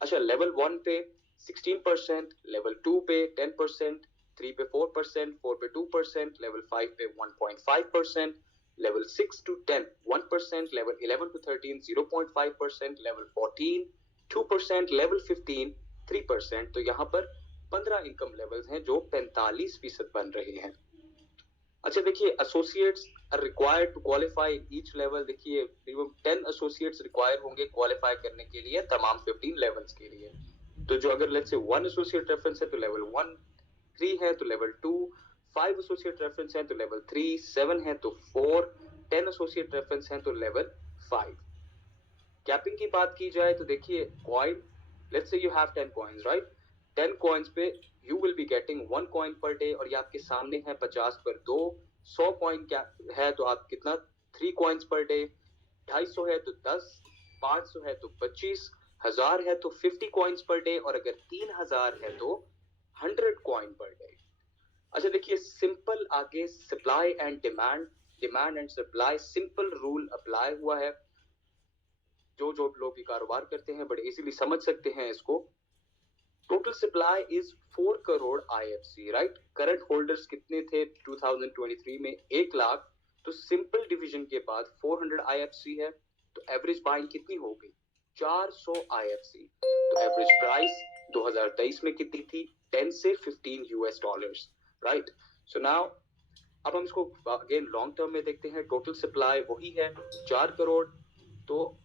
अच्छा, लेवल 1 पे 16%, लेवल 2 पे 10%, 3 पे 4%, 4 पे 2%, लेवल 5 पे 1.5%, level 6 to 10 1%, level 11 to 13 0.5%, level 14 2%, level 15 3%। तो यहाँ पर 15 इनकम लेवल्स हैं जो 45% बन रहे हैं। अच्छा देखिए, associates are required to qualify each level. देखिए, 10 एसोसिएट्स रिक्वायर होंगे क्वालिफाई करने के लिए तमाम 15 लेवल्स के लिए। तो जो अगर लेट्स से 1 एसोसिएट रेफरेंस है तो लेवल 1, 3 है तो लेवल 2, 5 एसोसिएट रेफरेंस है तो लेवल 3, 7 है तो 4, 10 एसोसिएट रेफरेंस है तो लेवल 5। कैपिंग की बात की जाए तो देखिए, coin let's say you have 10 coins, right? 10 coins पे you will be getting 1 coin per day, और ये आपके सामने है 50 पर 2, 100 कॉइन क्या है तो आप कितना 3 कॉइन्स पर डे, 250 है तो 10, 500 है तो 25, 1000 है तो 50 कॉइन्स पर डे, और अगर 3000 है तो 100 कॉइन पर डे। अच्छा देखिए, सिंपल आगे supply and demand and supply simple rule apply हुआ है। जो लोग भी कारोबार करते हैं बड़े इजीली समझ सकते हैं इसको। Total supply is 4 crore IFC, right. Current holders कितने थे 2023 में? 1 लाख। तो सिंपल डिवीजन के बाद 400 IFC है, तो एवरेज बाइंग कितनी हो गई? 400 IFC। तो एवरेज प्राइस 2023 में कितनी थी? 10 से 15 US dollars, right. So now अब हम इसको अगेन लॉन्ग टर्म में देखते हैं। टोटल सप्लाई वही है 4 करोड़, तो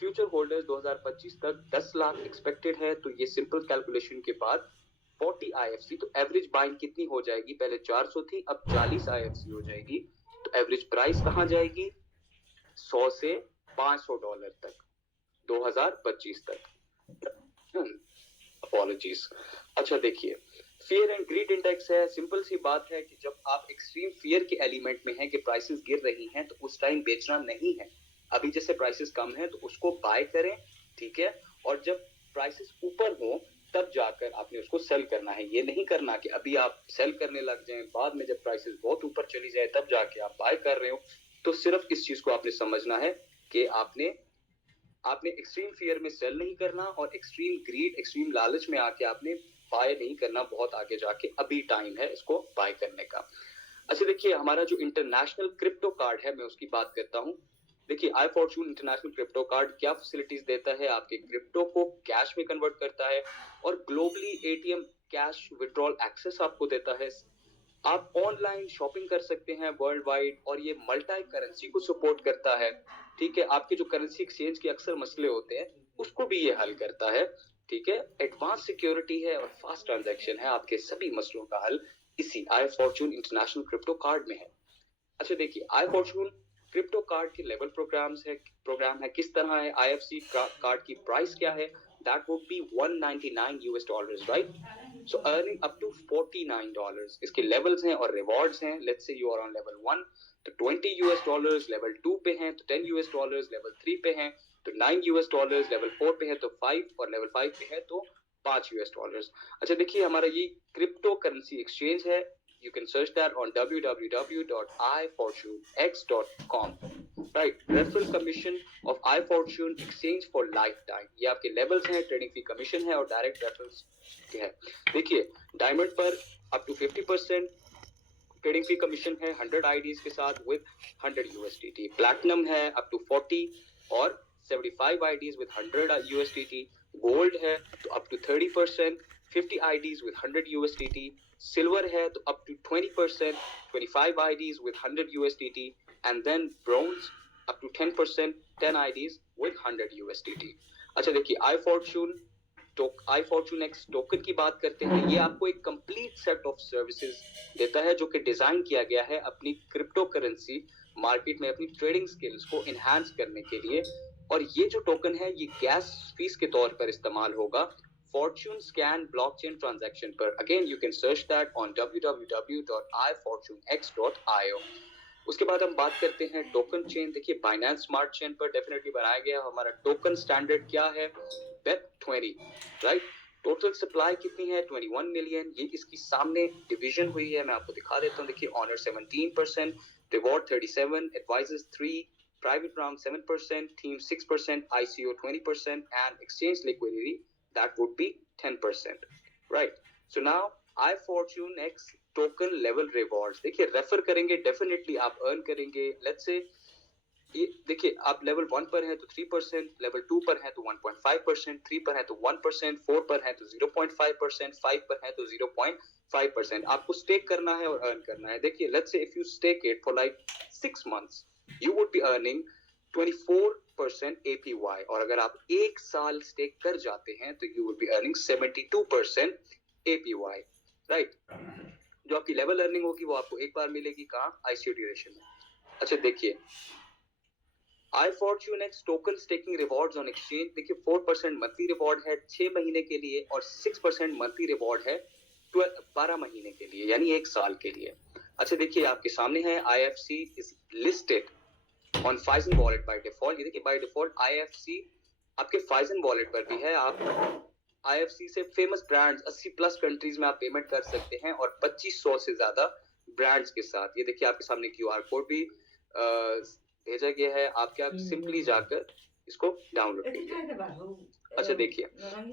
फ्यूचर होल्डर्स 2025 तक 10 लाख एक्सपेक्टेड है। तो ये सिंपल कैलकुलेशन के बाद 40 IFC, तो एवरेज बाइंग कितनी हो जाएगी? पहले 400 थी, अब 40 IFC हो जाएगी। तो एवरेज प्राइस कहां जाएगी? 100 से 500 डॉलर तक 2025 तक। अपॉलॉजीज। अच्छा देखिए, फियर एंड ग्रीड इंडेक्स है। सिंपल सी बात है कि जब आप एक्सट्रीम फियर के एलिमेंट में हैं कि प्राइसेस गिर रही हैं, तो उस टाइम बेचना नहीं है। अभी जैसे प्राइसेस कम है तो उसको बाय करें, ठीक है। और जब प्राइसेस ऊपर हो तब जाकर आपने उसको सेल करना है। ये नहीं करना कि अभी आप सेल करने लग जाएं, बाद में जब प्राइसेस बहुत ऊपर चली जाए तब जाके आप बाय कर रहे हो। तो सिर्फ इस चीज को आपने समझना है कि आपने एक्सट्रीम फियर में सेल नहीं करना, और एक्सट्रीम ग्रीड, एक्सट्रीम लालच में आके आपने बाय नहीं करना बहुत आगे जाके। अभी टाइम है इसको बाय करने का। अच्छा देखिए, हमारा जो इंटरनेशनल क्रिप्टो कार्ड है, मैं उसकी बात करता हूँ। देखिए, iFortune इंटरनेशनल क्रिप्टो कार्ड क्या फैसिलिटीज देता है? आपके क्रिप्टो को कैश में कन्वर्ट करता है, और globally ATM cash withdrawal access आपको देता है। आप ऑनलाइन शॉपिंग कर सकते हैं वर्ल्ड वाइड, और ये मल्टी करेंसी को सपोर्ट करता है, ठीक है। आपके जो करेंसी एक्सचेंज के अक्सर मसले होते हैं उसको भी ये हल करता है, ठीक है। एडवांस सिक्योरिटी है और फास्ट ट्रांजैक्शन है। आपके सभी मसलों का हल इसी iFortune इंटरनेशनल क्रिप्टो कार्ड में है। अच्छा देखिए, iFortune क्रिप्टो कार्ड के लेवल प्रोग्राम है किस तरह है? IFC कार्ड की प्राइस क्या है? That would be 199 US dollars, right. So earning up to 49 dollars. इसके लेवल्स हैं और रिवॉर्ड्स हैं। Let's say you are on level 1 तो 20 US डॉलर्स, लेवल 2 पे हैं तो 10 US डॉलर्स, लेवल 3 पे हैं तो 9 US डॉलर्स, लेवल 4 पे है तो 5, और लेवल 5 पे है तो 5 US डॉलर्स। अच्छा देखिए, हमारा ये क्रिप्टो करेंसी एक्सचेंज है। You can search that on www.ifortunex.com, right? Referral commission of iFortune exchange for lifetime. ये आपके लेवल्स हैं, ट्रेडिंग फी कमीशन है और डायरेक्ट रेफरल्स के है। देखिए, डायमंड पर up to 50% trading fee commission है 100 IDs के साथ with 100 USDT। प्लैटिनम है अप टू 40 और 75 IDs with 100 USDT। गोल्ड है तो up to 30%, 50 IDs with 100 USDT। Silver है तो up to 20%, 25 IDs with 100 USDT, and then bronze up to 10%, 10 IDs with 100 USDT। अच्छा देखिए, iFortune X टोकन की बात करते हैं। ये आपको एक कंप्लीट सेट ऑफ सर्विसेज देता है जो कि डिजाइन किया गया है अपनी क्रिप्टो करेंसी मार्केट में अपनी ट्रेडिंग स्किल्स को एनहांस करने के लिए। और ये जो टोकन है ये गैस फीस के तौर पर इस्तेमाल होगा Fortune Scan blockchain transaction पर। Again, you can search that on www.ifortunex.io। उसके बाद हम बात करते हैं टोकन चेन। देखिए, Binance Smart Chain पर डेफिनेटली बनाया गया हमारा टोकन स्टैंडर्ड क्या है? BEP20, right. टोटल सप्लाई कितनी है? 21 मिलियन। ये इसकी सामने डिवीजन हुई है, मैं आपको दिखा देता हूँ। देखिए, honour 17%, reward 37, advisors 3, private round 7%, theme 6%, ICO 20%, and exchange liquidity that would be 10%, right? So now iFortune X token level rewards, देखिए रेफर करेंगे डेफिनेटली आप अर्न करेंगे। लेट्स से ये देखिए, आप लेवल 1 पर हैं तो 3%, लेवल 2 पर हैं तो 1.5%, 3 पर हैं तो 1%, 4 पर हैं तो 0.5%, 5 पर हैं तो 0.5%। आपको स्टेक करना है और अर्न करना है। देखिए, let's say if you stake it for like 6 months you would be earning 24% APY, और अगर आप 1 साल स्टेक कर जाते हैं तो you would be earning 72% APY, right. जो आपकी लेवल अर्निंग होगी वो आपको एक बार मिलेगी, कहाँ? ICO ड्यूरेशन में। अच्छा देखिए, iFortune X token staking rewards on exchange. देखिए, 4% मंथली रिवॉर्ड है 6 महीने के लिए, और 6% मंथली रिवॉर्ड है 12 महीने के लिए, यानी 1 साल के लिए। अच्छा देखिए आपके सामने है IFC is listed on Fizen wallet by default. ये देखिए बाय डिफॉल्ट IFC आपके फाइजन वॉलेट पर भी है। आप IFC से फेमस ब्रांड्स 80 प्लस कंट्रीज में आप पेमेंट कर सकते हैं और 2500 से ज्यादा ब्रांड्स के साथ। ये देखिए आपके सामने QR कोड भी भेजा गया है। आप क्या सिंपली जाकर इसको डाउनलोड कीजिए। अच्छा देखिए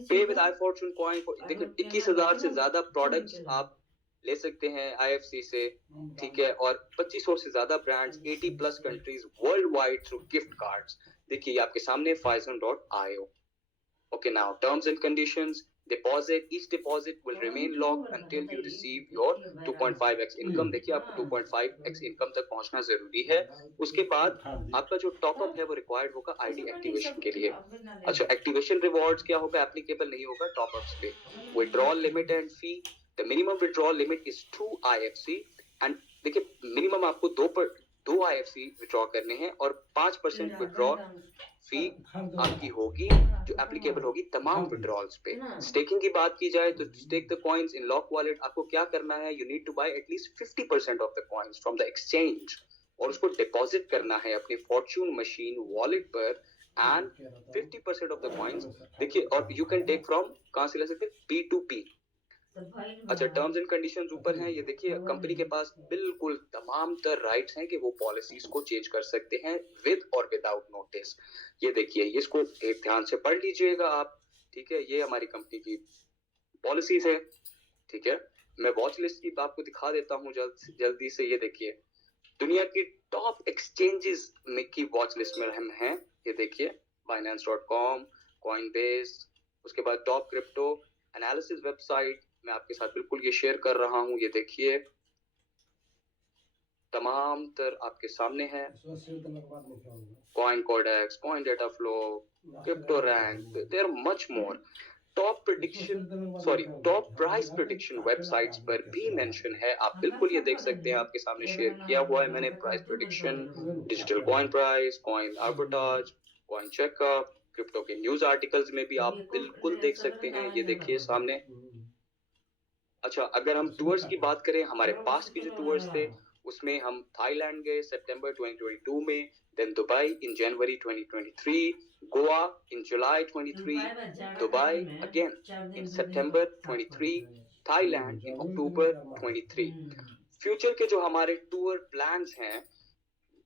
पे विद iFortune कॉइन, देखिए 21,000 से ज्यादा प्रोडक्ट्स आप ले सकते हैं IFC से, ठीक है, और 2500 से ज्यादा brands 80 plus countries world wide through gift cards. देखिए ये आपके सामने Faizan.io। Okay, now terms and conditions. Deposit, each deposit will remain locked until you receive your 2.5x income। देखिए आपको 2.5x income तक पहुंचना जरूरी है। उसके बाद आपका जो टॉपअप है वो रिक्वायर्ड होगा ID एक्टिवेशन के लिए। अच्छा एक्टिवेशन रिवॉर्ड्स क्या होगा, एप्लीकेबल नहीं होगा टॉपअप्स पे। Withdrawal limit and fee, the minimum withdrawal limit is 2 IFC and देखिए मिनिमम आपको 2 IFC विड्रॉ करने हैं और 5% विड्रॉल फी आपकी होगी जो एप्लीकेबल होगी तमाम विड्रॉल्स पे। स्टेकिंग की बात की जाए तो stake the coins in lock wallet. आपको क्या करना है, you need to buy at least 50% of the coins from the exchange और उसको डिपॉजिट करना है अपनी फॉर्च्यून मशीन वॉलेट पर एंड 50% ऑफ द कॉइंस देखिए, और यू कैन टेक फ्रॉम कहां से ले सकते हैं, P2P। अच्छा टर्म्स एंड कंडीशंस ऊपर हैं। ये देखिए कंपनी के पास बिल्कुल तमाम तर राइट्स हैं कि वो पॉलिसीज को चेंज कर सकते हैं विद और विदाउट नोटिस। ये देखिए इसको एक ध्यान से पढ़ लीजिएगा आप, ठीक है। ये हमारी कंपनी की पॉलिसीज है, ठीक है। मैं वॉच लिस्ट की आपको दिखा देता हूँ जल्दी से। ये देखिए दुनिया की टॉप एक्सचेंजेस में की वॉच लिस्ट में हम हैं। ये देखिए Binance.com, Coinbase, उसके बाद टॉप क्रिप्टो एनालिसिस वेबसाइट मैं आपके साथ बिल्कुल ये शेयर कर रहा हूँ। ये देखिए तमाम तर आपके सामने है, coin codex, coin data flow, crypto rank, there much more. Top price prediction websites पर भी मेंशन है, आप बिल्कुल ये देख सकते हैं। आपके सामने शेयर किया हुआ है मैंने price prediction, digital coin price, coin arbitrage, coin checkup, crypto के न्यूज आर्टिकल्स में भी आप बिल्कुल देख सकते हैं। ये देखिए सामने। अच्छा अगर हम टूर्स की बात करें, हमारे पास के जो टूर्स थे उसमें हम थाईलैंड गए सितंबर 2022 में, then Dubai in January 2023, Goa in July 23, Dubai again in September 23, Thailand in October 23। Future के जो हमारे टूर प्लान्स हैं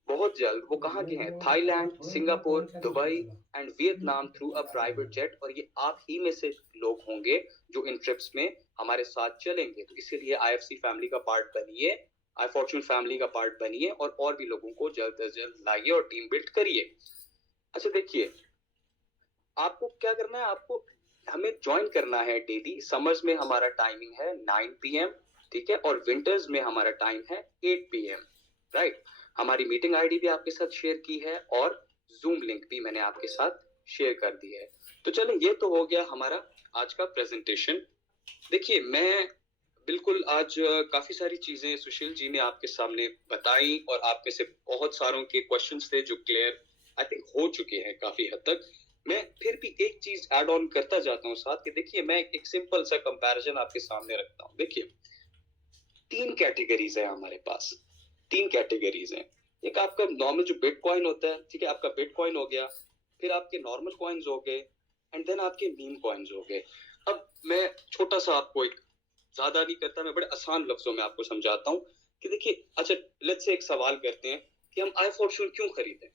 बहुत जल्द वो कहाँ के हैं, Thailand, Singapore, Dubai and Vietnam through a private jet. और ये आप ही में से लोग होंगे जो इन ट्रिप्स में हमारे साथ चलेंगे। तो इसीलिए IFC फैमिली का पार्ट बनिए, iFortune फैमिली का पार्ट बनिए और भी लोगों को जल्द से जल्द लाइए और टीम बिल्ड करिए। अच्छा देखिए आपको क्या करना है, आपको हमें ज्वाइन करना है डेली। समर्स में हमारा टाइमिंग है 9 PM, ठीक है, और विंटर्स में हमारा टाइम है 8 PM, राइट। हमारी मीटिंग आईडी भी आपके साथ शेयर की है और जूम लिंक भी मैंने आपके साथ शेयर कर दी है। तो चलो ये तो हो गया हमारा आज का प्रेजेंटेशन। देखिए मैं बिल्कुल आज काफी सारी चीजें सुशील जी ने आपके सामने बताई और आप में से बहुत सारों के क्वेश्चंस थे जो क्लियर आई थिंक हो चुके हैं काफी हद तक। मैं फिर भी एक चीज ऐड ऑन करता जाता हूँ साथ कि देखिए मैं एक सिंपल सा कंपैरिजन आपके सामने रखता हूँ। देखिए 3 कैटेगरीज है हमारे पास, 3 कैटेगरीज हैं। एक आपका नॉर्मल जो बिटकॉइन होता है, ठीक है, आपका बिटकॉइन हो गया, फिर आपके नॉर्मल कॉइन्स हो गए एंड देन आपके मीम कॉइन्स हो गए। अब मैं छोटा सा आपको एक ज्यादा नहीं करता, मैं बड़े आसान लफ्जों में आपको समझाता हूँ कि देखिए अच्छा लेट्स से एक सवाल करते हैं कि हम iFortune क्यों खरीदें।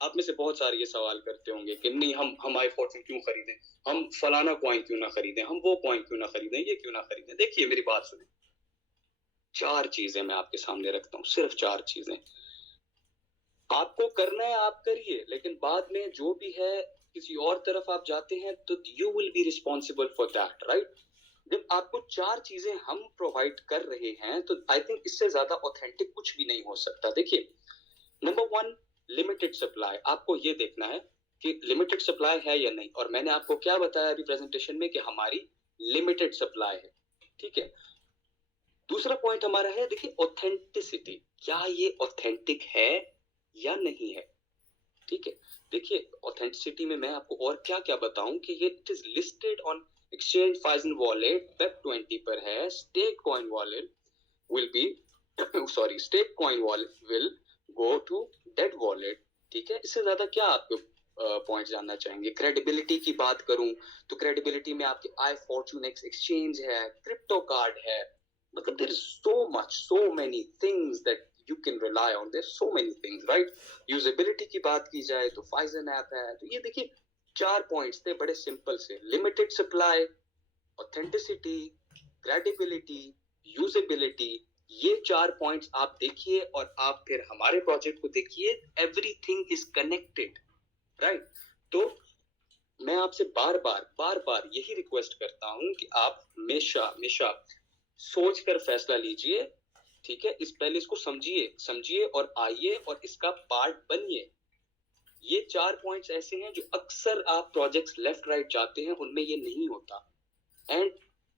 आप में से बहुत सारे ये सवाल करते होंगे कि नहीं हम iFortune क्यों खरीदें, हम फलाना कॉइन क्यों ना खरीदें, हम वो कॉइन क्यों ना खरीदें, ये क्यों ना खरीदें। देखिए मेरी बात सुने, 4 चीजें मैं आपके सामने रखता हूँ, सिर्फ 4 चीजें आपको करना है, आप करिए, लेकिन बाद में जो भी है किसी और तरफ आप जाते हैं तो you will be responsible for that, right. जब आपको 4 चीजें हम प्रोवाइड कर रहे हैं तो आई थिंक इससे ज्यादा ऑथेंटिक कुछ भी नहीं हो सकता। देखिए नंबर 1 लिमिटेड सप्लाई। आपको ये देखना है कि लिमिटेड सप्लाई है या नहीं, और मैंने आपको क्या बताया अभी प्रेजेंटेशन में कि हमारी लिमिटेड सप्लाई है, ठीक है। दूसरा पॉइंट हमारा है देखिए ऑथेंटिसिटी, क्या ये ऑथेंटिक है या नहीं है, ठीक है। देखिए ऑथेंटिसिटी में मैं आपको और क्या क्या बताऊं कि ये it is listed on exchange Fizen wallet, web 20 पर है, stake coin wallet will be sorry stake coin wallet will go to dead wallet. ठीक है, इससे ज्यादा क्या आपको पॉइंट जानना चाहेंगे? क्रेडिबिलिटी की बात करूं तो क्रेडिबिलिटी में आपके आई फॉर्चून एक्स एक्सचेंज है, क्रिप्टो कार्ड है, मतलब there is so much, so many things that you can rely on, there so many things, right? Usability की बात की जाए तो फाइजन ऐप है। तो ये देखिए 4 पॉइंट्स थे बड़े सिंपल से, limited supply, authenticity, credibility, usability. ये 4 पॉइंट्स आप देखिए और आप फिर हमारे प्रोजेक्ट को देखिए, एवरीथिंग इज कनेक्टेड, राइट? तो मैं आपसे बार बार यही रिक्वेस्ट करता हूं कि आप हमेशा सोच कर फैसला लीजिए। ठीक है, इस पहले इसको समझिए और आइए और इसका पार्ट बनिए। ये 4 पॉइंट्स ऐसे हैं जो अक्सर आप प्रोजेक्ट्स लेफ्ट राइट जाते हैं, उनमें ये नहीं होता। एंड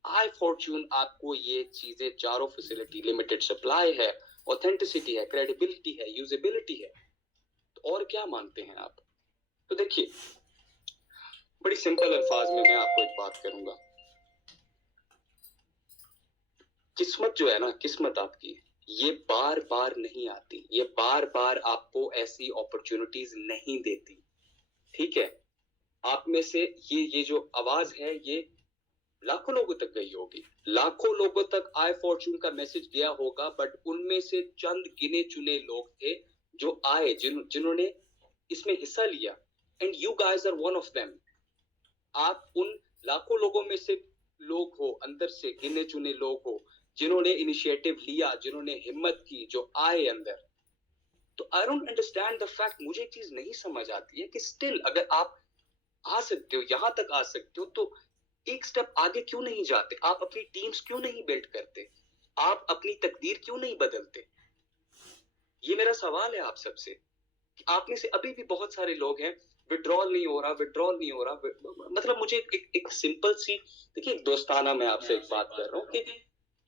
आई फॉर्चून आपको ये चीजें चारों फैसिलिटी, लिमिटेड सप्लाई है, ऑथेंटिसिटी है, क्रेडिबिलिटी है, यूजेबिलिटी है, तो और क्या मांगते हैं आप? तो देखिए बड़ी सिंपल अल्फाज में मैं आपको एक बात करूंगा, किस्मत जो है ना, किस्मत आपकी ये बार बार नहीं आती, ये बार बार आपको ऐसी अपॉर्चुनिटीज नहीं देती। ठीक है, आप में से ये जो आवाज है ये लाखों लोगों तक गई होगी, लाखों लोगों तक आई फॉर्चून का मैसेज गया होगा, बट उनमें से चंद गिने चुने लोग थे जो आए, जिन्होंने इसमें हिस्सा लिया, and you guys are one of them. आप उन लाखों लोगों में से लोग हो, अंदर से गिने चुने लोग हो, जिन्होंने इनिशिएटिव लिया, जिन्होंने हिम्मत की, जो आए अंदर। तो I don't understand the fact, मुझे एक चीज नहीं समझ आती है कि स्टिल अगर आप आ सकते हो, यहां तक आ सकते हो, तो एक स्टेप आगे क्यों नहीं जाते? आप अपनी टीम्स क्यों नहीं बिल्ड करते? आप अपनी तकदीर क्यों नहीं बदलते? ये मेरा सवाल है आप सबसे। आप में से अभी भी बहुत सारे लोग हैं, विड्रॉल नहीं हो रहा, मतलब मुझे एक सिंपल सी, देखिए दोस्ताना मैं आपसे एक बात कर रहा हूँ कि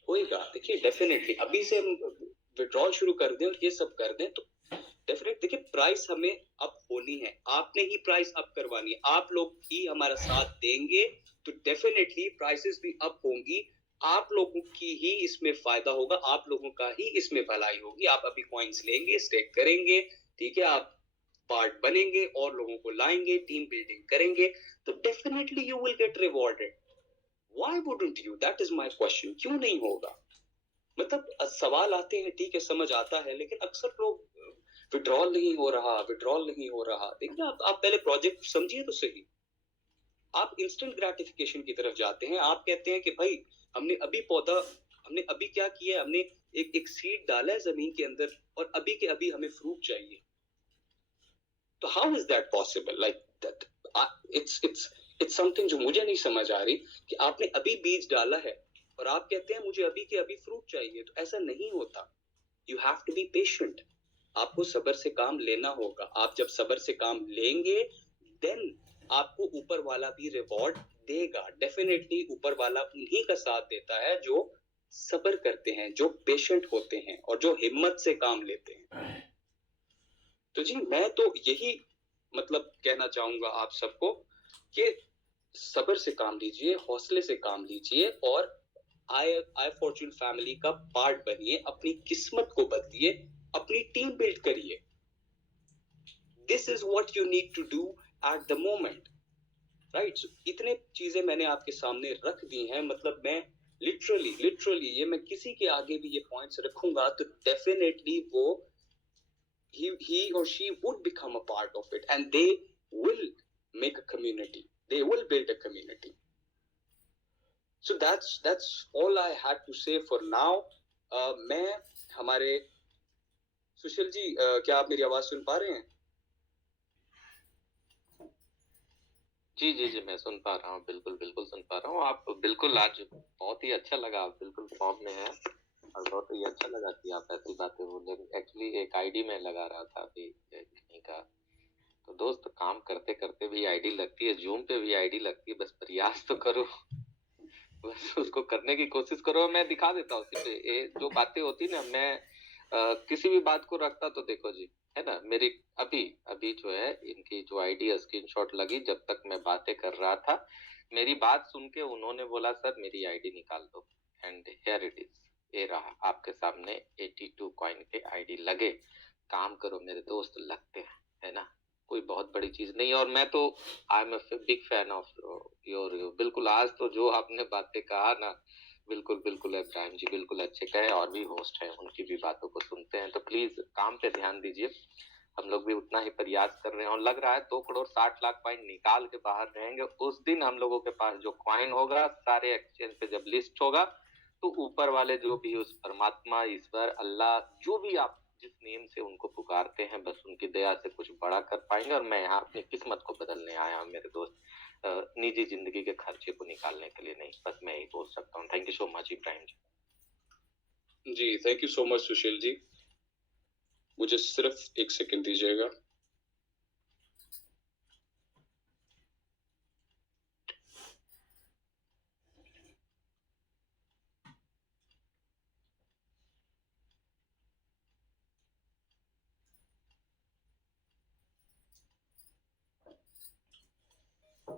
होएगा, देखिए डेफिनेटली अभी से हम विड्रॉल शुरू कर दें और ये सब कर दें तो डेफिनेट, देखिए प्राइस हमें अप होनी है, आपने ही प्राइस अप करवानी है, आप लोग ही हमारा साथ देंगे तो डेफिनेटली प्राइसेस भी अप होंगी, आप लोगों की ही इसमें फायदा होगा, आप लोगों का ही इसमें भलाई होगी। आप अभी कॉइन्स लेंगे, स्टेक करेंगे, ठीक है, आप पार्ट बनेंगे और लोगों को लाएंगे, टीम बिल्डिंग करेंगे, तो definitely you will get rewarded. Why wouldn't you? That is my question. क्यों नहीं होगा? मतलब सवाल आते हैं, ठीक है, समझ आता है, लेकिन अक्सर लोग विड्रॉल नहीं हो रहा। देखिए आप पहले प्रोजेक्ट समझिए तो सही। आप इंस्टेंट ग्रेटिफिकेशन की तरफ जाते हैं, आप कहते हैं कि भाई हमने अभी क्या किया है, हमने एक सीड डाला है जमीन के अंदर और अभी के अभी हमें फ्रूट चाहिए। तो how is that possible? Like that it's something जो मुझे नहीं समझ आ रही कि आपने अभी बीज डाला है और आप कहते हैं मुझे अभी के अभी फ्रूट चाहिए। तो ऐसा नहीं होता। You have to be patient. आपको सब्र से काम लेना होगा। आप जब सब्र से काम लेंगे देन आपको ऊपर वाला भी रिवॉर्ड देगा। डेफिनेटली ऊपर वाला उन्हीं का साथ देता है जो सब्र करते हैं, जो पेशेंट होते हैं और जो हिम्मत से काम लेते हैं। तो जी मैं तो यही मतलब कहना चाहूंगा आप सबको कि सब्र से काम लीजिए, हौसले से काम लीजिए और आई फॉर्चून फैमिली का पार्ट बनिए, अपनी किस्मत को बदलिए, अपनी टीम बिल्ड करिए। This is what you need to do at the moment, right? इतने चीजें मैंने आपके सामने रख दी हैं, मतलब मैं लिटरली ये मैं किसी के आगे भी ये पॉइंट्स रखूंगा तो डेफिनेटली वो he or she would become a part of it and they will make a community, they will build a community. So that's all I had to say for now. मैं हमारे सुशील जी, क्या आप मेरी आवाज सुन पा रहे हैं? जी मैं सुन पा रहा हूँ, बिल्कुल सुन पा रहा हूँ। आप बिल्कुल, आज बहुत ही अच्छा लगा, आप बिल्कुल फॉर्म में हैं और बहुत ही अच्छा लगा कि आप ऐसी बातें बोले। एक्चुअली एक आईडी में लगा रहा था अभी लिखने का, तो दोस्त काम करते करते भी आईडी लगती है, जूम पे भी आईडी लगती है, बस प्रयास तो करो, बस उसको करने की कोशिश करो। मैं दिखा देता हूँ सिर्फ ये जो बातें होती ना, मैं किसी भी बात को रखता तो देखो जी, है ना, मेरी अभी जो है इनकी जो आईडी स्क्रीनशॉट लगी जब तक मैं बातें कर रहा था, मेरी बात सुन के उन्होंने बोला सर मेरी आईडी निकाल दो, एंड हियर इट इज। ये रहा आपके सामने 82 कॉइन के आईडी लगे। काम करो मेरे दोस्त, लगते हैं, है ना, कोई बहुत बड़ी चीज नहीं। और मैं तो I am a big fan of your बिल्कुल। आज तो जो आपने बातें कहा ना, बिल्कुल बिल्कुल इब्राहिम जी बिल्कुल अच्छे कहे, और भी होस्ट हैं उनकी भी बातों को सुनते हैं। तो प्लीज काम पे ध्यान दीजिए, हम लोग भी उतना ही प्रयास कर रहे हैं। और लग रहा है 2,60,00,000 कॉइन निकाल के बाहर रहेंगे। उस दिन हम लोगों के पास जो कॉइन होगा, सारे एक्सचेंज पे जब लिस्ट होगा, तो ऊपर वाले जो भी उस परमात्मा, ईश्वर, अल्लाह, जो भी आप जिस नेम से उनको पुकारते हैं, बस उनकी दया से कुछ बड़ा कर पाएंगे। और मैं यहाँ अपनी किस्मत को बदलने आया हूँ मेरे दोस्त, निजी जिंदगी के खर्चे को निकालने के लिए नहीं। बस मैं यही बोल सकता हूँ। Thank you so much Ibrahim ji. जी thank you so much Sushil ji. मुझे सिर्फ 1 सेकंड दीजिएगा।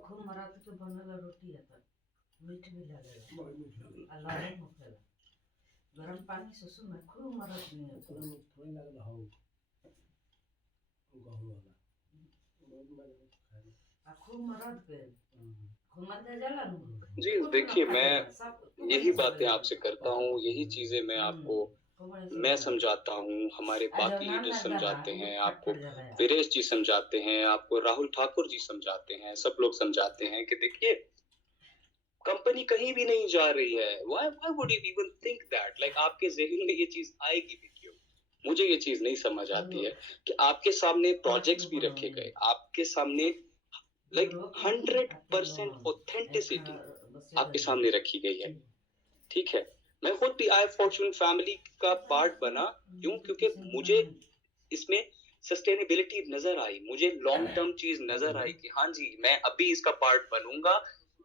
खूब मराठी के बनल रोटी आता मीठ भी लगेगा अल्लाह मुखेला गरम पानी से सुन खूब मराठी नहीं होता थोड़ी लगला हो गहू वाला खूब मराठ पे खूब मजा जाला न। जी देखिए, मैं यही बातें आपसे करता हूँ, यही चीजें मैं आपको मैं समझाता हूँ, हमारे बाकी लीडर्स समझाते हैं, आपको वीरेश जी समझाते हैं, आपको राहुल ठाकुर जी समझाते हैं, सब लोग समझाते हैं कि देखिए कंपनी कहीं भी नहीं जा रही है। why would you even think that? like आपके जहन में ये चीज आएगी भी क्यों? मुझे ये चीज नहीं समझ आती है कि आपके सामने प्रोजेक्ट्स भी रखे गए, आपके सामने 100% ऑथेंटिसिटी आपके सामने रखी गई है। ठीक है, मैं खुद भी आई फॉर्चून फैमिली का पार्ट बना, क्यों? क्योंकि मुझे इसमें सस्टेनेबिलिटी नजर आई, मुझे लॉन्ग टर्म चीज नजर आई कि हाँ जी मैं अभी इसका पार्ट बनूंगा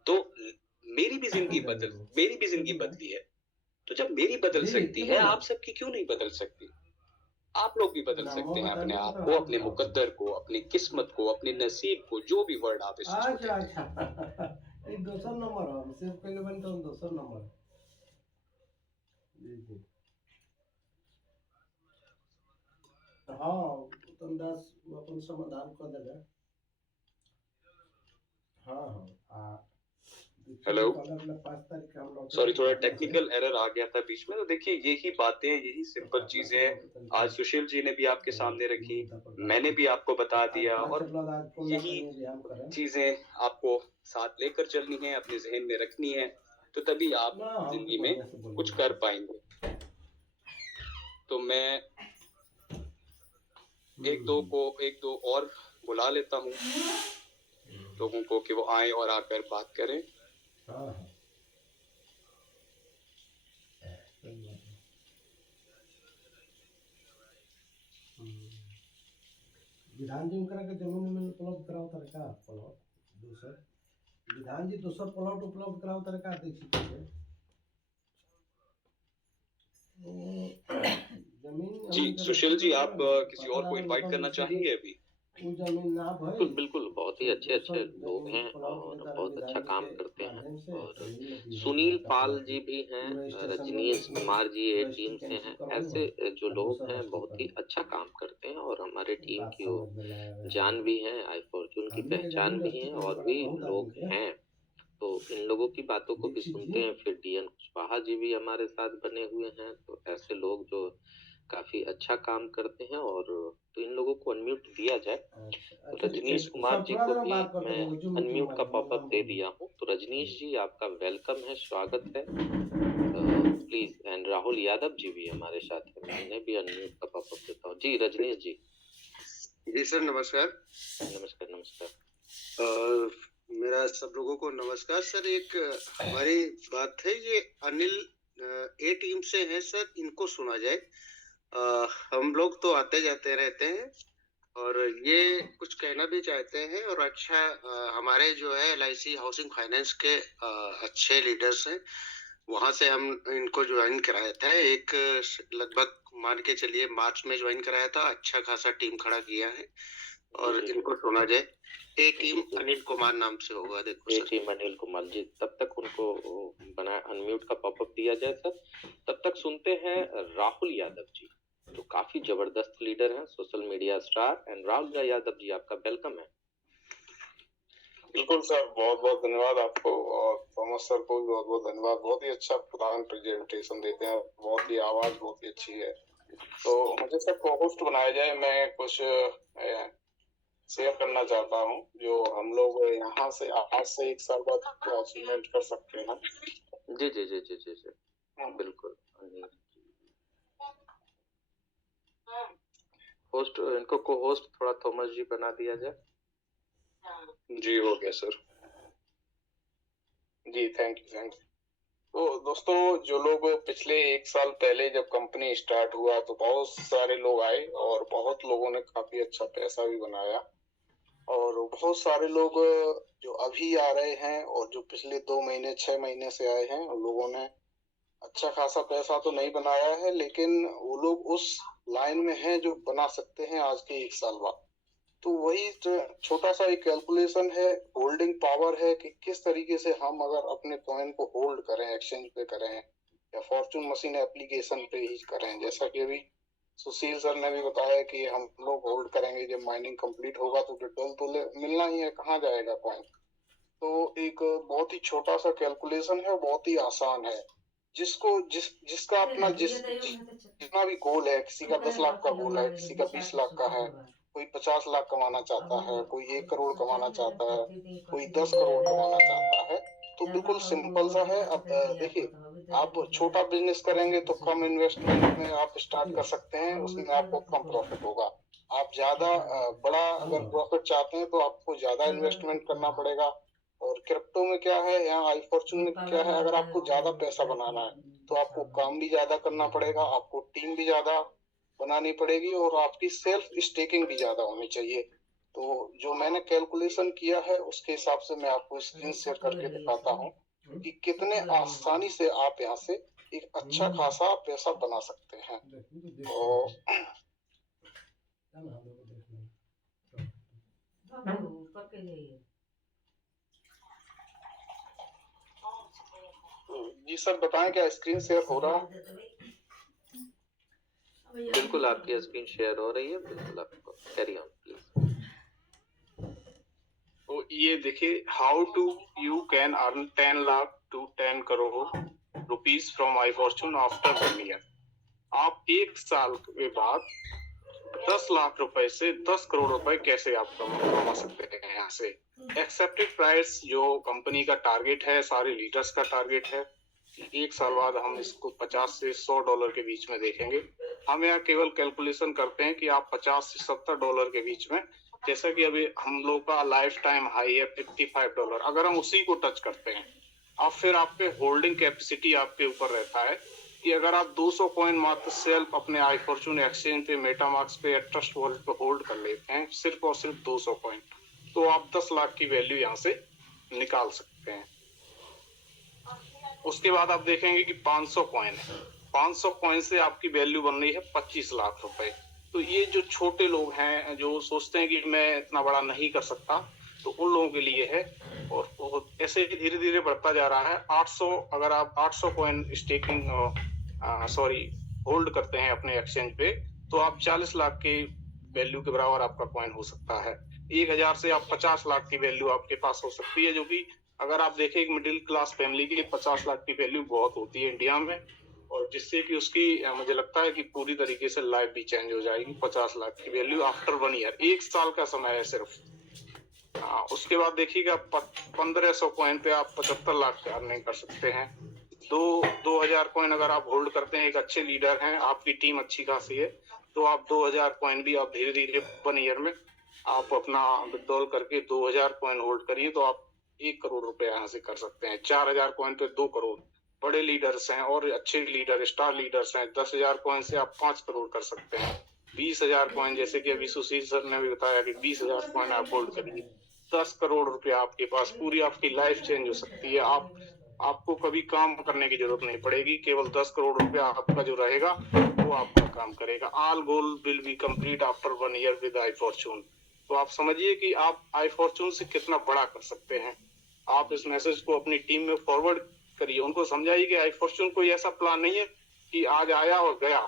तो मेरी भी जिंदगी बदली है। तो जब मेरी बदल सकती है, आप सबकी क्यों नहीं बदल सकती? आप लोग भी बदल सकते हैं अपने आप को, अपने मुकद्दर को, अपनी किस्मत को, अपने नसीब को, जो भी वर्ड आप इस चीज को कहते हैं। ये दूसरा नंबर है, सिर्फ पहले बन तो दूसरा नंबर जी। हाँ तुम 10 अपन समाधान कर देगा। हाँ हेलो, सॉरी थोड़ा टेक्निकल एरर आ गया था बीच में। तो देखिए यही बातें, यही सिंपल चीजें आज सुशील जी ने भी आपके सामने रखी, मैंने भी आपको बता दिया, और यही चीजें आपको साथ लेकर चलनी है, अपने जहन में रखनी है, तो तभी आप जिंदगी में कुछ कर पाएंगे। तो मैं एक दो और बुला लेता हूँ लोगों को कि वो आए और आकर बात करें। विधान जी उनकरा के जमीन में उपलब्ध कराओ तरका प्लॉट दूसर विधान जी दूसर प्लॉट उपलब्ध कराओ तरका देखिए जमीन। जी सुशील जी, आप किसी और को इनवाइट करना चाहेंगे अभी? वो जमीन ना भाई बिल्कुल बिल्कुल, बहुत ही अच्छे लोग हैं और बहुत अच्छा काम करते हैं। और सुनील पाल जी भी हैं, रजनीश कुमार जी ये टीम से हैं। ऐसे जो लोग हैं बहुत ही अच्छा काम करते हैं, और हमारे टीम की वो जान भी है, आई फॉर्चून की पहचान भी है, और भी लोग हैं। तो इन लोगों की बातों को भी सुनते हैं। फिर डीएन कुशवाहा जी भी हमारे साथ बने हुए हैं। तो ऐसे लोग जो काफी अच्छा काम करते हैं। और तो इन लोगों को अनम्यूट दिया जाए। तो रजनीश कुमार जी को भी मैं अनम्यूट का पॉपअप दे दिया हूँ। तो रजनीश जी आपका वेलकम है, स्वागत है, प्लीज। एंड राहुल यादव जी भी हमारे साथ हैं, मैंने भी अनम्यूट का पॉपअप देता हूँ। जी रजनीश जी। जी सर नमस्कार। नमस्कार नमस्कार। मेरा सब लोगों को नमस्कार सर। एक हमारी बात है, ये अनिल ए टीम से है सर, इनको सुना जाए। हम लोग तो आते जाते रहते हैं और ये कुछ कहना भी चाहते हैं। और अच्छा हमारे जो है LIC हाउसिंग फाइनेंस के अच्छे लीडर्स हैं, वहां से हम इनको ज्वाइन कराया था। एक लगभग मान के चलिए मार्च में ज्वाइन कराया था। अच्छा खासा टीम खड़ा किया है और इनको सुना जाए। ए टीम अनिल कुमार नाम से होगा, देखो ए सर। टीम अनिल कुमार जी, तब तक उनको बना अनम्यूट का पॉपअप दिया जाए सर। तब तक सुनते हैं राहुल यादव जी, जो काफी जबरदस्त लीडर हैं, social media star. And Rahul Yadav ji, आपका वेलकम है। बिल्कुल सर, बहुत बहुत धन्यवाद आपको, और थॉमस सर को भी बहुत बहुत धन्यवाद। बहुत ही अच्छा प्रधान प्रेजेंटेशन देते हैं, बहुत ही आवाज बहुत ही अच्छी है। तो मुझे सर को होस्ट बनाया जाए, मैं कुछ शेयर करना चाहता हूँ जो हम लोग यहाँ से आज से 1 साल बाद अचीवमेंट कर सकते हैं। जी जी जी जी जी जी, बिल्कुल। होस्ट, इनको को होस्ट थोड़ा थॉमस जी बना दिया जाए। जी हो गया सर। Ji thank you. तो दोस्तों, जो लोग पिछले 1 साल पहले जब कंपनी स्टार्ट हुआ तो बहुत सारे लोग आए और बहुत लोगों ने काफी अच्छा पैसा भी बनाया, और बहुत सारे लोग जो अभी आ रहे हैं और जो पिछले 2 महीने 6 महीने से आए हैं, उन लोगों ने अच्छा खासा पैसा तो नहीं बनाया है, लेकिन वो लोग उस लाइन में हैं जो बना सकते हैं आज के 1 साल बाद। तो वही छोटा सा एक कैलकुलेशन है, होल्डिंग पावर है कि किस तरीके से हम अगर अपने कॉइन को होल्ड करें, एक्सचेंज पे करें या फॉर्चून मशीन एप्लीकेशन पे ही करें। जैसा कि अभी सुशील सर ने भी बताया कि हम लोग होल्ड करेंगे, जब माइनिंग कंप्लीट होगा तो विड्रॉल तो मिलना ही है, कहाँ जाएगा कॉइन। तो एक बहुत ही छोटा सा कैलकुलेशन है, बहुत ही आसान है। जिसको जिसका अपना जितना भी गोल है, किसी का 10 लाख का गोल है, किसी का 20 लाख का है, कोई 50 लाख कमाना चाहता है, कोई 1 करोड़ कमाना चाहता है, कोई 10 करोड़ कमाना चाहता है, तो बिल्कुल सिंपल सा है। अब देखिए, आप छोटा बिजनेस करेंगे तो कम इन्वेस्टमेंट में आप स्टार्ट कर सकते हैं, उसमें आपको कम प्रॉफिट होगा। आप ज्यादा बड़ा अगर प्रॉफिट चाहते हैं तो आपको ज्यादा इन्वेस्टमेंट करना पड़ेगा। और क्रिप्टो में क्या है, यहाँ आई फॉर्चून में क्या है, अगर आपको ज्यादा पैसा बनाना है तो आपको काम भी ज्यादा करना पड़ेगा, आपको टीम भी ज्यादा बनानी पड़ेगी, और आपकी सेल्फ स्टेकिंग भी ज्यादा होनी चाहिए। तो जो मैंने कैलकुलेशन किया है उसके हिसाब से मैं आपको स्क्रीन शेयर करके दिखाता हूँ कि कितने आसानी से आप यहाँ से एक अच्छा खासा पैसा बना सकते हैं। तो जी सर, बताएं क्या स्क्रीन शेयर हो रहा है? बिल्कुल, आपकी स्क्रीन शेयर हो रही है, बिल्कुल आपको कैरी ऑन प्लीज। तो ये देखिए, how to you can earn 10 lakh to 10 crore rupees from I fortune after 1 year. आप 1 साल के बाद 10 लाख रुपए से 10 करोड़ रुपए कैसे आप कमा सकते हैं यहाँ से। एक्सेप्टेड प्राइस जो कंपनी का टारगेट है, सारे लीडर्स का टारगेट है, 1 साल बाद हम इसको 50 से 100 डॉलर के बीच में देखेंगे। हम यहाँ केवल कैलकुलेशन करते हैं कि आप 50 से 70 डॉलर के बीच में, जैसा कि अभी हम लोग का लाइफ टाइम हाई है 55 डॉलर, अगर हम उसी को टच करते हैं, अब फिर आप पे होल्डिंग कैपेसिटी आपके ऊपर रहता है कि अगर आप 200 कॉइन मात्र सेल्फ अपने आई फॉर्चून एक्सचेंज पे, मेटामार्क्स पे या ट्रस्ट वॉलेट पे होल्ड कर लेते हैं, सिर्फ और सिर्फ 200 कॉइन, तो आप 10 लाख की वैल्यू यहाँ से निकाल सकते हैं। उसके बाद आप देखेंगे कि 500 कॉइन है, 500 कॉइन से आपकी वैल्यू बन रही है 25 लाख रुपए। तो ये जो छोटे लोग हैं जो सोचते हैं कि मैं इतना बड़ा नहीं कर सकता, तो उन लोगों के लिए है। और ऐसे धीरे धीरे बढ़ता जा रहा है। 800 अगर आप 800 कॉइन स्टेकिंग होल्ड करते हैं अपने एक्सचेंज पे, तो आप 40 लाख की वैल्यू के बराबर आपका कॉइन हो सकता है। 1000 से आप 50 लाख की वैल्यू आपके पास हो सकती है, जो कि अगर आप देखें एक मिडिल क्लास फैमिली के लिए 50 लाख की वैल्यू बहुत होती है इंडिया में, और जिससे कि उसकी मुझे लगता है कि पूरी तरीके से लाइफ भी चेंज हो जाएगी। 50 लाख की वैल्यू आफ्टर 1 ईयर, 1 साल का समय है सिर्फ। उसके बाद देखिएगा 1500 कॉइन पे आप 75 लाख की अर्निंग कर सकते हैं। 2000 कॉइन अगर आप होल्ड करते हैं, एक अच्छे लीडर हैं, आपकी टीम अच्छी खासी है, तो आप 2000 कॉइन भी आप धीरे धीरे 1 ईयर में आप अपना विड्रॉल करके 2000 कॉइन होल्ड करिए, तो आप 1 करोड़ रुपए यहाँ से कर सकते हैं। 4000 कॉइन पे 2 करोड़, बड़े लीडर्स हैं और अच्छे लीडर, स्टार लीडर्स हैं। 10,000 कॉइन से आप 5 करोड़ कर सकते हैं। 20,000 कॉइन, जैसे कि अभी सुशील सर ने भी बताया कि 20,000 कॉइन आप होल्ड करिए, 10 करोड़ रुपया आपके पास, पूरी आपकी लाइफ चेंज हो सकती है। आपको कभी काम करने की जरूरत नहीं पड़ेगी, केवल 10 करोड़ रुपया आपका जो रहेगा वो आपका काम करेगा। All goal will be complete after 1 year with I Fortune. तो आप समझिए कि आप आई फॉर्चून से कितना बड़ा कर सकते हैं। आप इस मैसेज को अपनी टीम में फॉरवर्ड करिए, उनको समझाइए कि आई फॉर्चून कोई ऐसा प्लान नहीं है कि आज आया और गया।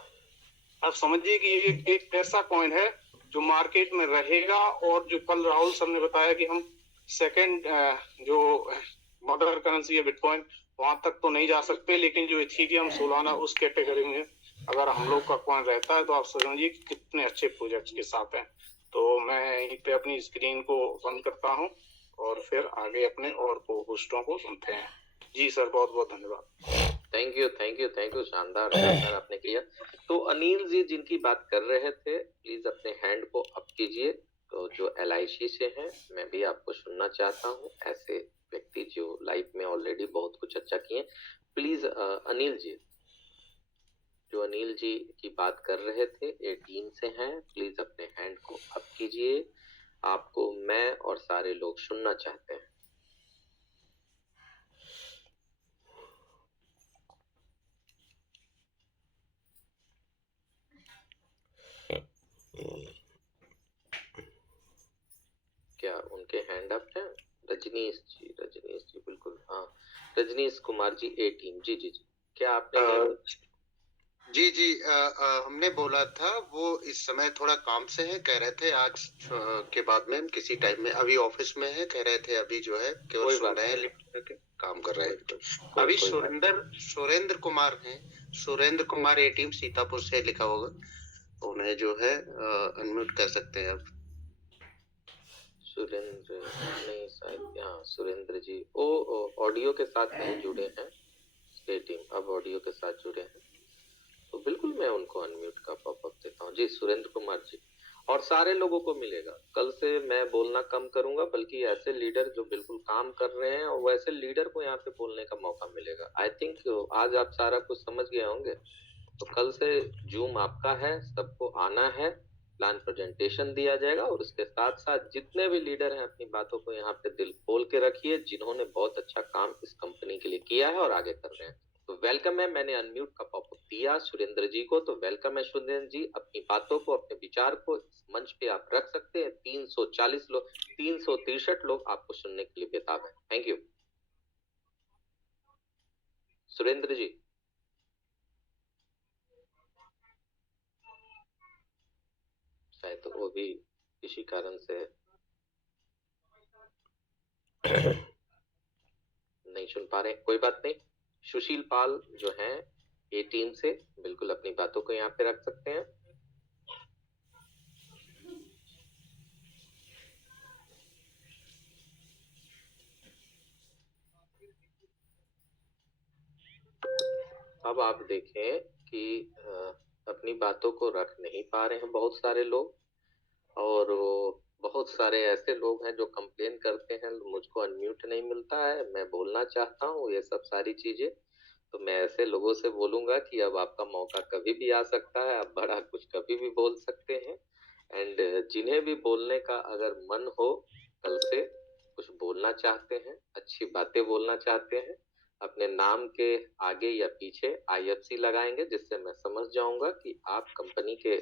आप समझिए कि ये एक ऐसा कॉइन है जो मार्केट में रहेगा, और जो कल राहुल सर ने बताया कि हम सेकंड जो मदर करेंसी है बिटकॉइन, वहां तक तो नहीं जा सकते, लेकिन जो इथीरियम, सोलाना, उस कैटेगरी में अगर हम लोग का कॉइन रहता है तो आप समझिए कि कितने अच्छे प्रोजेक्ट्स के साथ हैं। तो मैं यहीं पे अपनी स्क्रीन को बंद करता हूं और फिर आगे अपने और होस्टों को सुनते हैं। जी सर, बहुत बहुत धन्यवाद। थैंक यू, शानदार शानदार आपने किया। तो अनिल जी जिनकी बात कर रहे थे, प्लीज अपने हैंड को अप कीजिए। तो जो LIC से हैं, मैं भी आपको सुनना चाहता हूँ, ऐसे व्यक्ति जो लाइफ में ऑलरेडी बहुत कुछ अच्छा किए। प्लीज अनिल जी, जो अनिल जी की बात कर रहे थे, ये टीम से हैं, प्लीज अपने हैंड को अप कीजिए। आपको मैं और सारे लोग सुनना चाहते हैं। क्या उनके हैंड अप हैं? रजनीश जी बिल्कुल, हाँ, रजनीश कुमार जी, A टीम। जी जी जी, क्या आपने जी हमने बोला था, वो इस समय थोड़ा काम से है, कह रहे थे आज के बाद में किसी टाइम में, अभी ऑफिस में है, कह रहे थे अभी जो है केवल कोई सुन बात रहे हैं, नहीं। लिफ्ट करके काम कर रहे हैं। कोई अभी बात सुरेंद्र कुमार हैं, सुरेंद्र कुमार A टीम सीतापुर से लिखा होगा, उन्हें जो है अनम्यूट कर सकते हैं अब। सुरेंद्र नहीं, शायद यहाँ सुरेंद्र जी ऑडियो के साथ नहीं जुड़े हैं। A टीम अब ऑडियो के साथ जुड़े हैं, तो बिल्कुल मैं उनको अनम्यूट का पॉपअप देता हूँ। जी सुरेंद्र कुमार जी, और सारे लोगों को मिलेगा। कल से मैं बोलना कम करूंगा, बल्कि ऐसे लीडर जो बिल्कुल काम कर रहे हैं और वैसे लीडर को यहाँ पे बोलने का मौका मिलेगा। आई थिंक आज आप सारा कुछ समझ गए होंगे। तो कल से जूम आपका है, सबको आना है, प्लान प्रेजेंटेशन दिया जाएगा, और उसके साथ साथ जितने भी लीडर हैं अपनी बातों को यहाँ पे दिल खोल के रखिए, जिन्होंने बहुत अच्छा काम इस कंपनी के लिए किया है और आगे कर रहे हैं। तो वेलकम है, मैंने अनम्यूट का पॉपअप दिया सुरेंद्र जी को, तो वेलकम है सुरेंद्र जी। अपनी बातों को, अपने विचार को इस मंच पे आप रख सकते हैं। 340 लोग, 363 लोग आपको सुनने के लिए बेताब है। थैंक यू सुरेंद्र जी। शायद तो वो भी किसी कारण से नहीं सुन पा रहे, कोई बात नहीं। सुशील पाल जो हैं A टीम से, बिल्कुल अपनी बातों को यहाँ पे रख सकते हैं। अब आप देखें कि अपनी बातों को रख नहीं पा रहे हैं बहुत सारे लोग, और बहुत सारे ऐसे लोग हैं जो कंप्लेन करते हैं मुझको अनम्यूट नहीं मिलता है, मैं बोलना चाहता हूँ, ये सब सारी चीजें। तो मैं ऐसे लोगों से बोलूंगा कि अब आपका मौका कभी भी आ सकता है, आप बड़ा कुछ कभी भी बोल सकते हैं। एंड जिन्हें भी बोलने का अगर मन हो, कल से कुछ बोलना चाहते हैं, अच्छी बातें बोलना चाहते हैं, अपने नाम के आगे या पीछे IFC लगाएंगे, जिससे मैं समझ जाऊंगा कि आप कंपनी के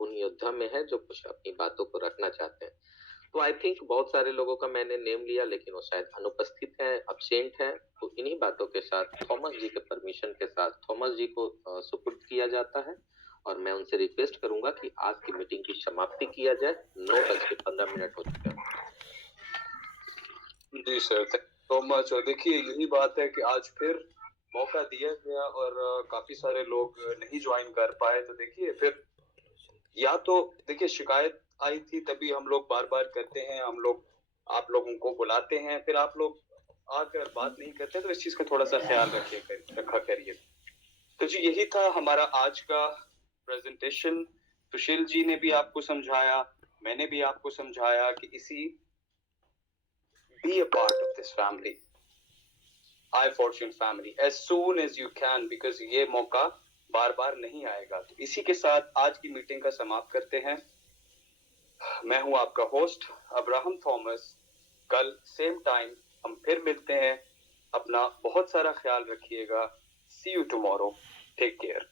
उन योद्धा में है जो कुछ अपनी बातों को रखना चाहते हैं। तो आई थिंक बहुत सारे लोगों का मैंने नेम लिया, लेकिन वो शायद अनुपस्थित हैं, अब्सेंट हैं। तो इन्हीं बातों के साथ थॉमस जी के परमिशन के साथ थॉमस जी को सुपुर्द किया जाता है, और मैं उनसे रिक्वेस्ट करूंगा कि आज की मीटिंग की समाप्ति किया जाए। 9:15 हो चुके हैं। जी sir, thank you so much. और देखिए यही बात है कि आज फिर मौका दिया गया और काफी सारे लोग नहीं ज्वाइन कर पाए। तो देखिए फिर या तो देखिए शिकायत आई थी, तभी हम लोग बार बार करते हैं, हम लोग आप लोगों को बुलाते हैं, फिर आप लोग आकर बात नहीं करते, तो इस चीज का थोड़ा सा ख्याल रखा करिए। तो जी यही था हमारा आज का प्रेजेंटेशन। सुशील जी ने भी आपको समझाया, मैंने भी आपको समझाया कि be a part of this family, iFortune family, as soon as you can, because ये मौका बार बार नहीं आएगा। तो इसी के साथ आज की मीटिंग का समाप्त करते हैं। मैं हूं आपका होस्ट अब्राहम थॉमस। कल सेम टाइम हम फिर मिलते हैं। अपना बहुत सारा ख्याल रखिएगा। See you tomorrow. Take care.